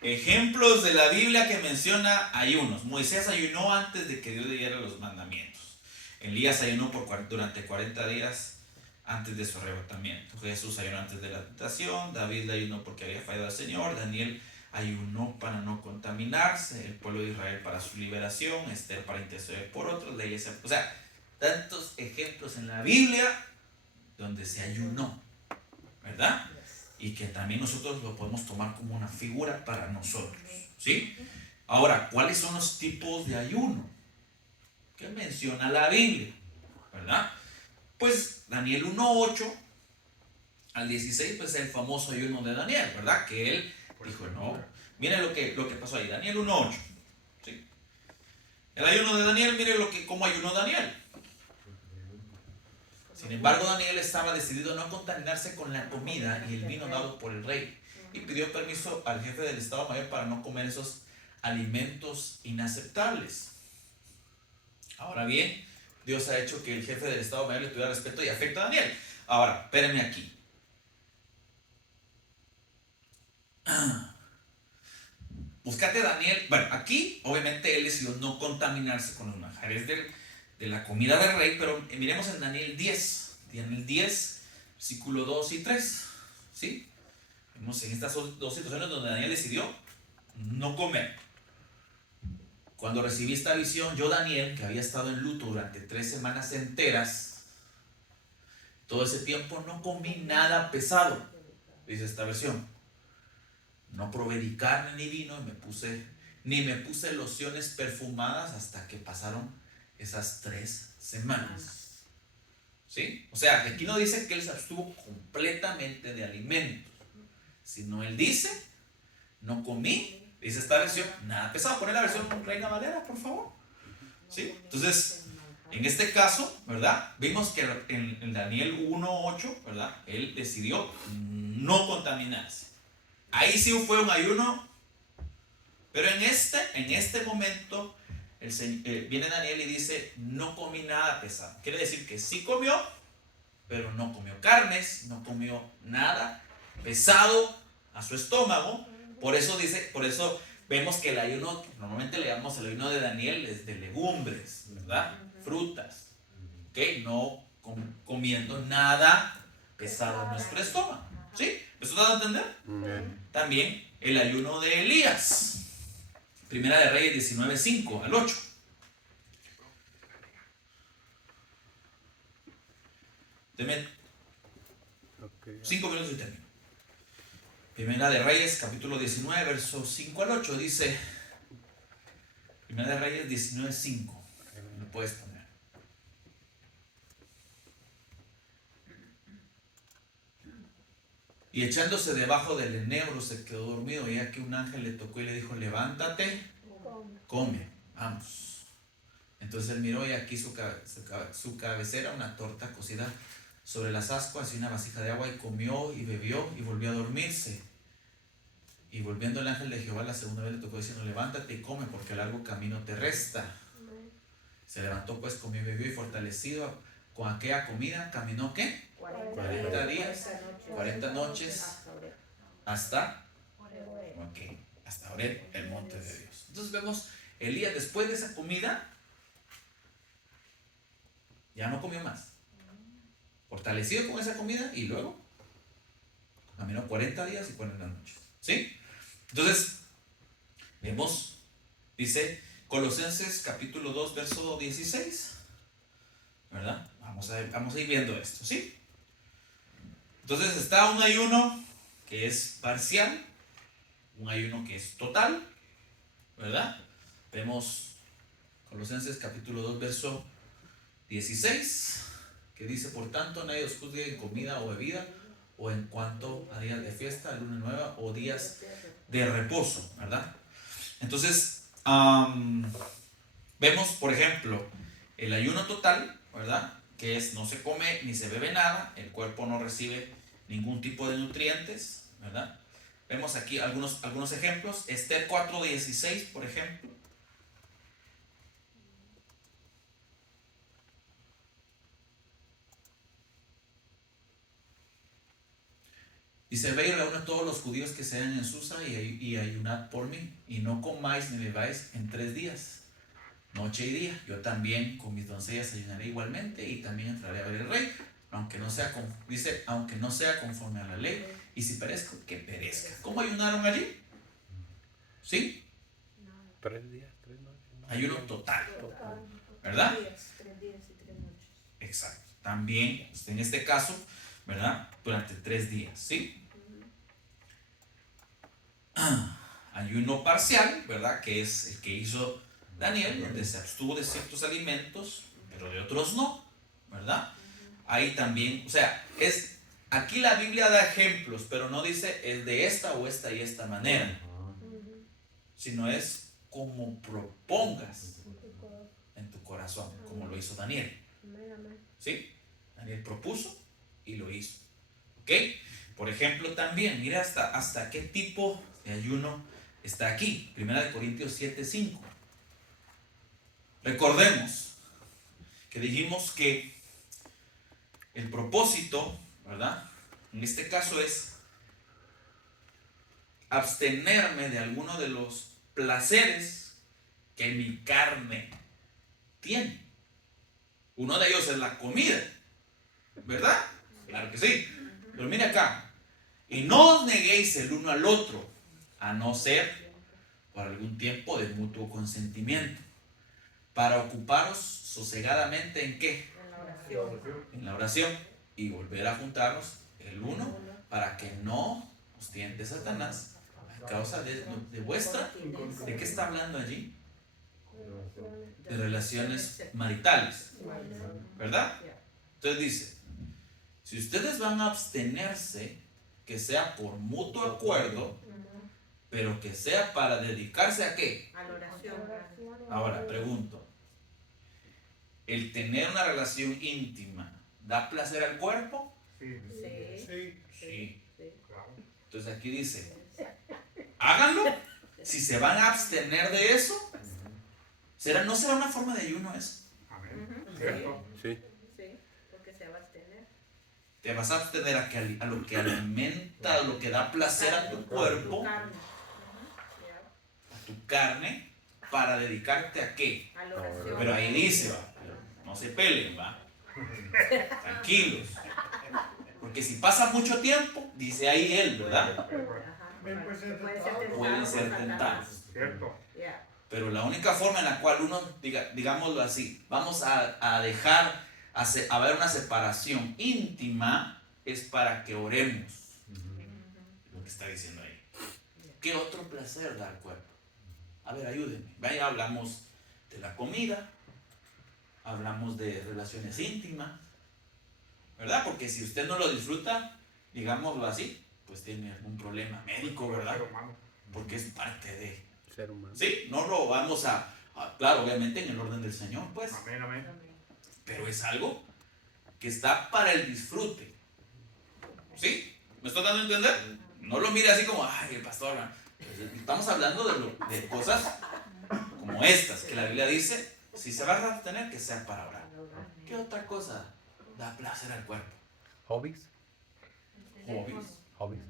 ejemplos de la Biblia que menciona ayunos. Moisés ayunó antes de que Dios le diera los mandamientos. Elías ayunó durante 40 días antes de su arrebatamiento. Jesús ayunó antes de la tentación. David ayunó porque había fallado al Señor. Daniel ayunó para no contaminarse. El pueblo de Israel para su liberación. Esther para interceder por otros. Leyes, o sea, tantos ejemplos en la Biblia donde se ayunó, ¿verdad? Y que también nosotros lo podemos tomar como una figura para nosotros, ¿sí? Ahora, ¿cuáles son los tipos de ayuno que menciona la Biblia? ¿verdad? Pues Daniel 1:8 al 16, pues el famoso ayuno de Daniel, ¿verdad? Que él dijo, no, miren lo que pasó ahí, Daniel 1:8, ¿sí? El ayuno de Daniel, miren cómo ayunó Daniel. Sin embargo, Daniel estaba decidido a no contaminarse con la comida y el vino dado por el rey, y pidió permiso al jefe del Estado Mayor para no comer esos alimentos inaceptables. Ahora bien, Dios ha hecho que el jefe del Estado Mayor le tuviera respeto y afecto a Daniel. Ahora, espérenme aquí. Búscate Daniel. Bueno, aquí obviamente él decidió no contaminarse con los manjares de la comida del rey, pero miremos en Daniel 10. Daniel 10, versículo 2 y 3. ¿Sí? Vemos en estas dos situaciones donde Daniel decidió no comer. Cuando recibí esta visión, yo Daniel, que había estado en luto durante 3 semanas enteras, todo ese tiempo no comí nada pesado, dice esta versión. No probé ni carne ni vino, ni me puse lociones perfumadas hasta que pasaron esas 3 semanas. ¿Sí? O sea, aquí no dice que él se abstuvo completamente de alimentos, sino él dice, no comí. Dice esta versión, nada pesado. Poner la versión con Reina Valera, por favor. ¿Sí? Entonces, en este caso, ¿verdad? Vimos que en Daniel 1:8, ¿verdad? Él decidió no contaminarse. Ahí sí fue un ayuno. Pero en este momento, viene Daniel y dice, no comí nada pesado. Quiere decir que sí comió, pero no comió carnes, no comió nada pesado a su estómago. Por eso vemos que el ayuno, normalmente le llamamos el ayuno de Daniel, es de legumbres, ¿verdad? Frutas, ¿ok? No comiendo nada pesado en nuestro estómago, ¿sí? ¿Me estás dando a entender? También el ayuno de Elías, Primera de Reyes 19:5 al 8. Deme 5 minutos y termino. Primera de Reyes, capítulo 19, versos 5 al 8, dice, Primera de Reyes 19:5, lo puedes poner. Y echándose debajo del enebro se quedó dormido, y aquí un ángel le tocó y le dijo, levántate, come, vamos. Entonces él miró y aquí su cabecera, una torta cocida sobre las ascuas y una vasija de agua, y comió y bebió y volvió a dormirse. Y volviendo el ángel de Jehová la segunda vez le tocó diciendo, levántate y come, porque el largo camino te resta. Se levantó pues, comió y bebió, y fortalecido con aquella comida, caminó ¿qué? 40 días, 40 noches, hasta Horeb, el monte de Dios. Entonces vemos, Elías después de esa comida, ya no comió más. Fortalecido con esa comida, y luego caminó 40 días y 40 noches. ¿Sí? Entonces, vemos, dice Colosenses capítulo 2, verso 16. ¿Verdad? Vamos a ir viendo esto, ¿sí? Entonces está un ayuno que es parcial, un ayuno que es total, ¿verdad? Vemos Colosenses capítulo 2, verso 16, que dice, por tanto, nadie os juzgue en comida o bebida, o en cuanto a días de fiesta, luna nueva o días de reposo, ¿verdad? Entonces, vemos, por ejemplo, el ayuno total, ¿verdad? Que es no se come ni se bebe nada, el cuerpo no recibe ningún tipo de nutrientes, ¿verdad? Vemos aquí algunos ejemplos. Esther 4:16, por ejemplo. Dice, ve y reúne a todos los judíos que se hallan en Susa y ayunad por mí, y no comáis ni bebáis en 3 días, noche y día. Yo también con mis doncellas ayunaré igualmente, y también entraré a ver el rey, aunque no sea conforme a la ley, y si perezco, que perezca. ¿Cómo ayunaron allí? ¿Sí? 3 días, 3 noches. Ayuno total, ¿verdad? 3 días y 3 noches. Exacto. También, en este caso, ¿verdad? Durante 3 días, ¿sí? Ayuno parcial, ¿verdad? Que es el que hizo Daniel, donde se abstuvo de ciertos alimentos, pero de otros no, ¿verdad? Ahí también, o sea, aquí la Biblia da ejemplos, pero no dice es de esta o esta y esta manera, sino es como propongas en tu corazón, como lo hizo Daniel. ¿Sí? Daniel propuso y lo hizo. ¿Ok? Por ejemplo, también, mira hasta qué tipo de ayuno está aquí. 1 Corintios 7:5. Recordemos que dijimos que el propósito, ¿verdad? En este caso es abstenerme de alguno de los placeres que mi carne tiene. Uno de ellos es la comida, ¿verdad? Claro que sí. Pero mire acá, y no os neguéis el uno al otro, a no ser por algún tiempo de mutuo consentimiento, para ocuparos sosegadamente ¿en qué? En la oración. En la oración, y volver a juntaros el uno para que no os tiente Satanás a causa de vuestra. ¿De qué está hablando allí? De relaciones maritales, ¿verdad? Entonces dice, si ustedes van a abstenerse, que sea por mutuo acuerdo, pero que sea para dedicarse ¿a qué? A la oración. Ahora, pregunto, ¿el tener una relación íntima da placer al cuerpo? Sí. Sí. Sí. Claro. Entonces aquí dice, háganlo. Si se van a abstener de eso, ¿no será una forma de ayuno eso? Amén. ¿Cierto? Sí. Sí, porque se va a abstener. Te vas a abstener a lo que alimenta, a lo que da placer a tu cuerpo, Carne. a tu carne, para dedicarte a qué. A la oración. Pero ahí dice, va, no se peleen, va. Tranquilos. Porque si pasa mucho tiempo, dice ahí él, ¿verdad? Ajá. Pueden ser tentados. ¿Cierto? Ya. Pero la única forma en la cual uno, digámoslo así, vamos a dejar, a ver una separación íntima, es para que oremos. Lo que está diciendo ahí. ¿Qué otro placer da al cuerpo? A ver, ayúdenme. Vaya, hablamos de la comida, hablamos de relaciones íntimas, ¿verdad? Porque si usted no lo disfruta, digámoslo así, pues tiene algún problema médico, ¿verdad? Ser humano. Porque es parte de... Ser humano. Sí, no lo vamos claro, obviamente en el orden del Señor, pues, Amén, amén. pero es algo que está para el disfrute. ¿Sí? ¿Me está dando a entender? No lo mire así como, ay, el pastor. Estamos hablando de cosas como estas, que la Biblia dice, si se va a abstener, que sea para orar. ¿Qué otra cosa da placer al cuerpo? Hobbies. Hobbies. Hobbies.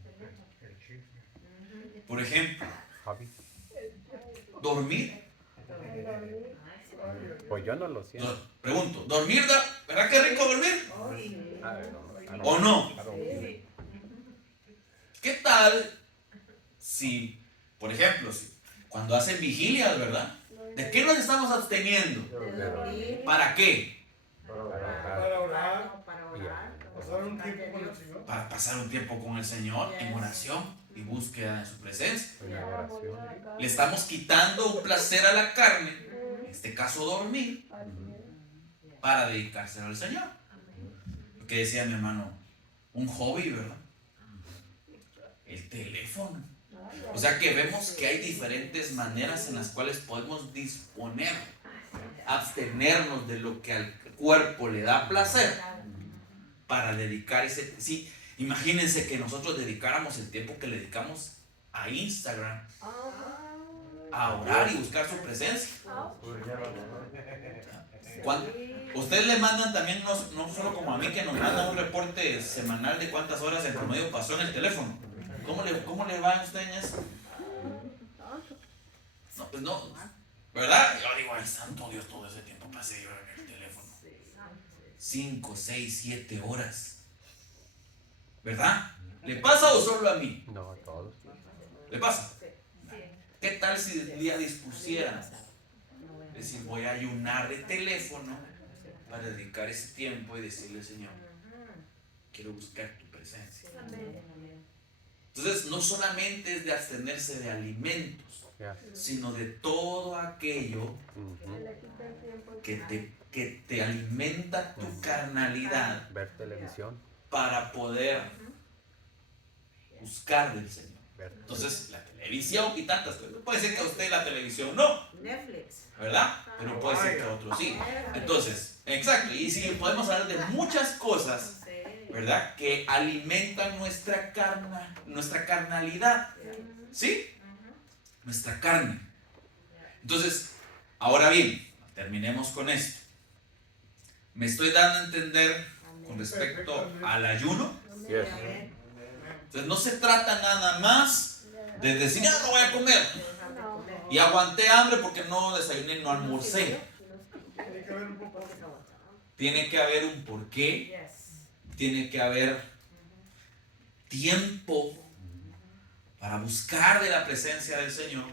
El chisme. Por ejemplo, Hobbies. dormir. Pues yo no lo siento. Pregunto, ¿dormir da? ¿Verdad que rico dormir? ¿O no? ¿Qué tal si, por ejemplo, cuando hacen vigilias, ¿verdad? ¿De qué nos estamos absteniendo? De dormir. ¿Para qué? Para orar, Para orar. pasar un tiempo con el Señor. Para pasar un tiempo con el Señor en oración y búsqueda de su presencia. En la oración. Le estamos quitando un placer a la carne, en este caso dormir, para dedicárselo al Señor. Lo que decía mi hermano, un hobby, ¿verdad? El teléfono. O sea que vemos que hay diferentes maneras en las cuales podemos disponer, abstenernos de lo que al cuerpo le da placer para dedicar ese... Sí, imagínense que nosotros dedicáramos el tiempo que le dedicamos a Instagram, a orar y buscar su presencia. Ustedes le mandan también, no solo como a mí, que nos mandan un reporte semanal de cuántas horas en promedio pasó en el teléfono. ¿Cómo le va a usted en eso? No, pues no, ¿verdad? Yo digo, ay, santo Dios, todo ese tiempo pasé yo en el teléfono. 5, 6, 7 horas. ¿Verdad? ¿Le pasa o solo a mí? No, a todos. ¿Le pasa? ¿Qué tal si el día dispusiera? Es decir, voy a ayunar de teléfono para dedicar ese tiempo y decirle, Señor, quiero buscar tu presencia. Entonces, no solamente es de abstenerse de alimentos, Yeah. sino de todo aquello que te alimenta tu carnalidad Ver televisión. para poder buscar del Señor. Entonces, la televisión y tantas cosas. Puede ser que a usted la televisión no, Netflix. ¿verdad? Pero puede ser que a otros sí. Entonces, exacto. Y sí, podemos hablar de muchas cosas, ¿verdad? Que alimentan nuestra carnalidad. ¿Sí? Nuestra carne. Entonces, ahora bien, terminemos con esto. ¿Me estoy dando a entender con respecto al ayuno? Yes. Entonces, no se trata nada más de decir, ya no voy a comer. Y aguanté hambre porque no desayuné, no almorcé. Tiene que haber un porqué. Tiene que haber tiempo para buscar de la presencia del Señor.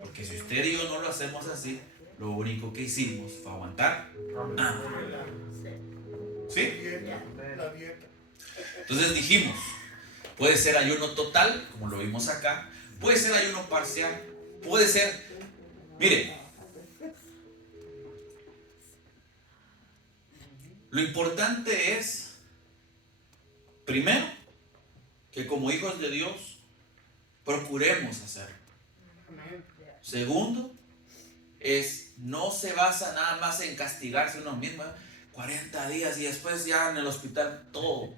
Porque si usted y yo no lo hacemos así, lo único que hicimos fue aguantar hambre. ¿Sí? La dieta. Entonces dijimos, puede ser ayuno total, como lo vimos acá, puede ser ayuno parcial, puede ser, mire, lo importante es, primero, que como hijos de Dios, procuremos hacerlo. Segundo, no se basa nada más en castigarse uno mismo, 40 días y después ya en el hospital todo,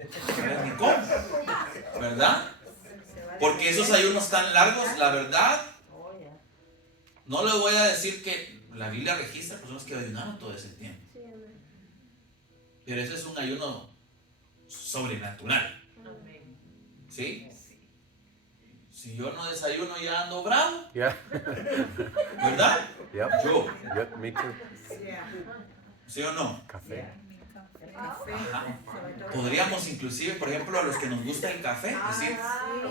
ni cómo, ¿verdad? Porque esos ayunos tan largos, la verdad, no le voy a decir que la Biblia registra personas que ayunaron todo ese tiempo, pero ese es un ayuno sobrenatural, ¿sí? Si yo no desayuno ya ando bravo, Yeah. ¿verdad? Yep. Yo, Yep. Me too. ¿sí o no? Café. Podríamos inclusive, por ejemplo, a los que nos gusta el café, decir,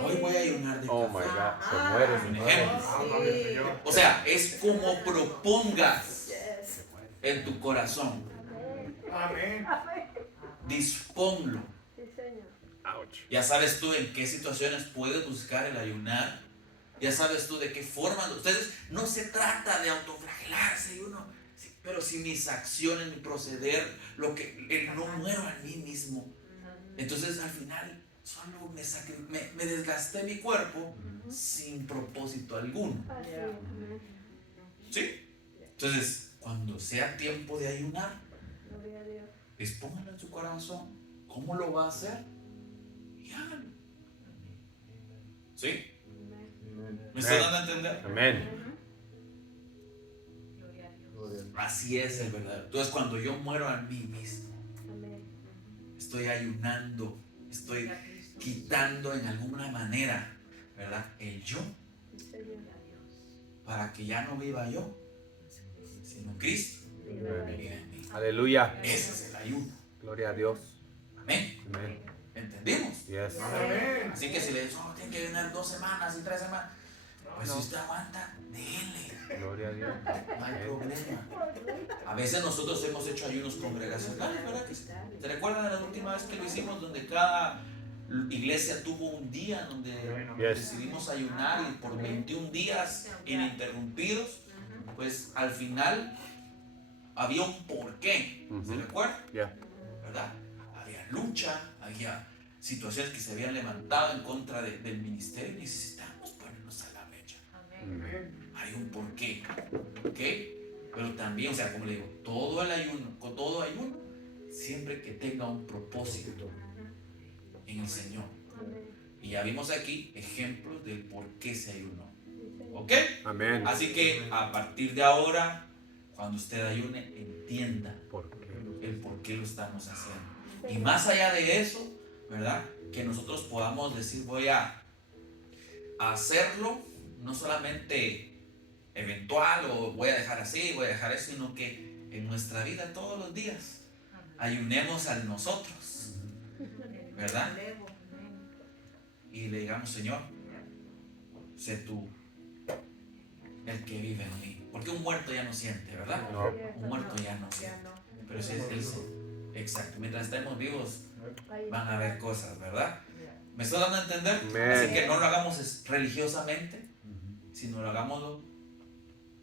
hoy voy a ayunar de Oh my café. God. Se muere. Un ejemplo. O sea, es como propongas en tu corazón. Amén. Disponlo. Ouch. Ya sabes tú en qué situaciones puedes buscar el ayunar. Ya sabes tú de qué forma. Ustedes, no se trata de autoflagelarse y uno, sí, pero si mis acciones, mi proceder, no muero a mí mismo. Entonces al final solo me desgasté mi cuerpo sin propósito alguno. ¿Sí? Entonces, cuando sea tiempo de ayunar, dispóngalo en su corazón. ¿Cómo lo va a hacer? Y hágalo. ¿Sí? ¿Me está dando a entender? Amén. Así es el verdadero. Entonces, cuando yo muero a mí mismo, estoy ayunando, estoy quitando en alguna manera, ¿verdad? El yo, para que ya no viva yo, sino Cristo vive en mí. Aleluya. Ese es el ayuno. Gloria a Dios. Amén. Amén. ¿Entendimos? Yes. Amén. Así que si le dicen, tiene que ayunar 2 semanas y 3 semanas, pues si usted aguanta, dele. Gloria a Dios. No hay problema. A veces nosotros hemos hecho ayunos congregacionales, ¿verdad que sí? ¿Se recuerdan de la última vez que lo hicimos, donde cada iglesia tuvo un día donde Yes. decidimos ayunar y por 21 días ininterrumpidos? Pues al final había un porqué, ¿se recuerdan? Yeah. ¿Verdad? Había lucha, había situaciones que se habían levantado en contra del ministerio y necesitamos ponernos a la brecha. Hay un porqué, ¿ok? Pero también, o sea, como le digo, todo ayuno, siempre que tenga un propósito en el Señor. Y ya vimos aquí ejemplos del por qué se ayunó, ¿ok? Amén. Así que a partir de ahora, cuando usted ayune, entienda ¿Por qué? el por qué lo estamos haciendo. Y más allá de eso, ¿verdad? Que nosotros podamos decir, voy a hacerlo, no solamente eventual o voy a dejar así, voy a dejar eso, sino que en nuestra vida todos los días ayunemos a nosotros, ¿verdad? Y le digamos, Señor, sé tú el que vive en mí. Porque un muerto ya no siente, ¿verdad? No. Un muerto ya no siente. Pero si es exacto, mientras estemos vivos van a haber cosas, ¿verdad? ¿Me está dando a entender? Amén. Así que no lo hagamos religiosamente, sino lo hagamos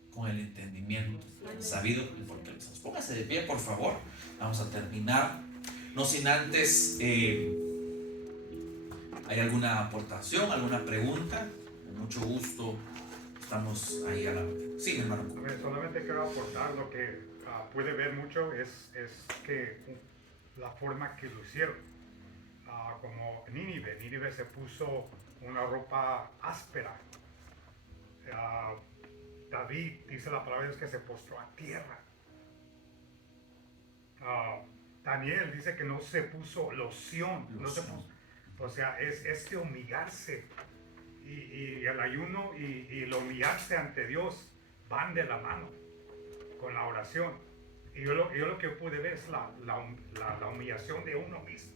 con el entendimiento, sabido el por qué lo hacemos. Póngase de pie, por favor. Vamos a terminar. No sin antes, ¿hay alguna aportación, alguna pregunta? Con mucho gusto, estamos ahí a la orden. Sí, mi hermano. Solamente quiero aportar lo que puede ver mucho es que la forma que lo hicieron. Como Nínive se puso una ropa áspera. David dice la palabra de Dios que se postró a tierra. Daniel dice que no se puso loción, no se puso, o sea, es de humillarse y el ayuno y el humillarse ante Dios van de la mano con la oración. Y yo lo que pude ver es la humillación de uno mismo,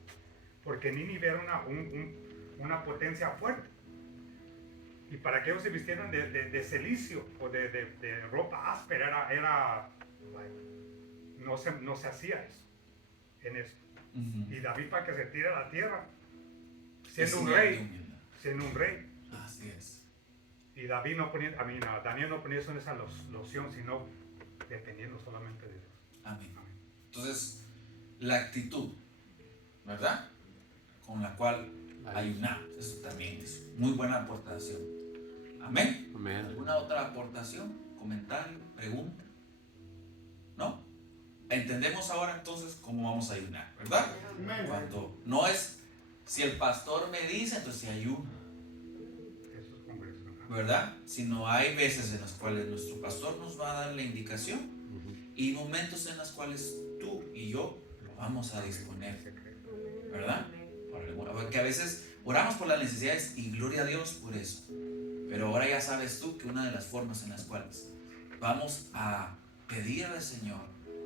porque Nínive era una potencia fuerte. Y para que ellos se vistieran de cilicio o de ropa áspera, no se hacía eso, en eso. Y David, para que se tire a la tierra, siendo un rey. Así es. Y David Daniel no ponía eso en esa loción, sino dependiendo solamente de Dios. Amén. Entonces, la actitud, ¿verdad? Con la cual ayunamos, eso también es muy buena aportación. Amén. Amén. ¿Alguna otra aportación, comentario, pregunta? ¿No? Entendemos ahora entonces cómo vamos a ayunar, ¿verdad? Cuando no es, si el pastor me dice, entonces sí ayuno, Eso es congreso. ¿verdad? Sino hay veces en las cuales nuestro pastor nos va a dar la indicación y momentos en los cuales tú y yo lo vamos a disponer, ¿verdad? Porque a veces oramos por las necesidades y gloria a Dios por eso. Pero ahora ya sabes tú que una de las formas en las cuales vamos a pedir al Señor,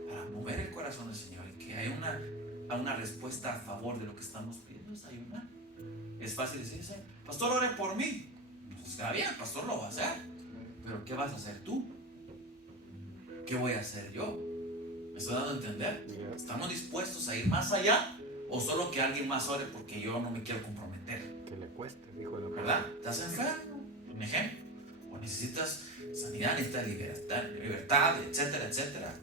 para mover el corazón del Señor y que haya una respuesta a favor de lo que estamos pidiendo, es ayunar. Es fácil decir, pastor, ore por mí. Pues está bien, el pastor lo va a hacer. Pero ¿qué vas a hacer tú? ¿Qué voy a hacer yo? ¿Me estoy dando a entender? ¿Estamos dispuestos a ir más allá? ¿O solo que alguien más ore porque yo no me quiero comprometer? Que le cueste, dijo la ¿Verdad? ¿Estás enfermo? Un ejemplo. O necesitas sanidad, necesitas libertad, etcétera, etcétera.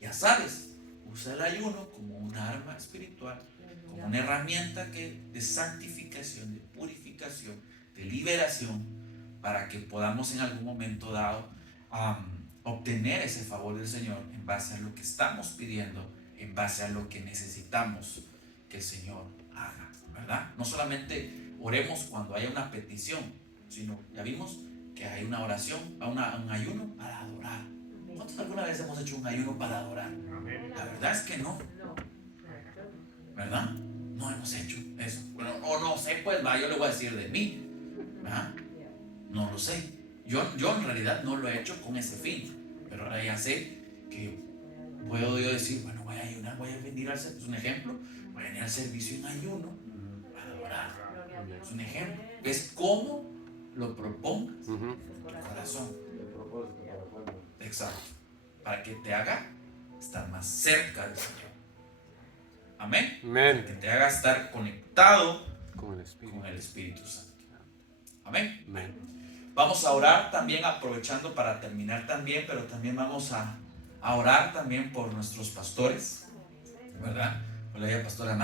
Ya sabes, usa el ayuno como un arma espiritual, como una herramienta de santificación, de purificación, de liberación, para que podamos en algún momento dado obtener ese favor del Señor en base a lo que estamos pidiendo, en base a lo que necesitamos que el Señor haga, ¿verdad? No solamente oremos cuando haya una petición, sino ya vimos que hay una oración, un ayuno para adorar. ¿Cuántos alguna vez hemos hecho un ayuno para adorar? Amén. La verdad es que no, ¿verdad? No hemos hecho eso. Bueno, o no sé, pues yo le voy a decir de mí, ¿verdad? No lo sé. Yo en realidad no lo he hecho con ese fin, pero ahora ya sé que puedo yo decir, bueno, voy a ayunar, voy a venir al servicio, es un ejemplo, voy a venir al servicio en ayuno para adorar. Es un ejemplo. Es como lo propongas en tu corazón. Exacto. Para que te haga estar más cerca del Señor. Amén. Amén. Que te haga estar conectado Con el Espíritu. con el Espíritu Santo. Amén. Amén. Vamos a orar también, aprovechando para terminar también, pero también vamos a orar también por nuestros pastores, ¿verdad? Por la pastora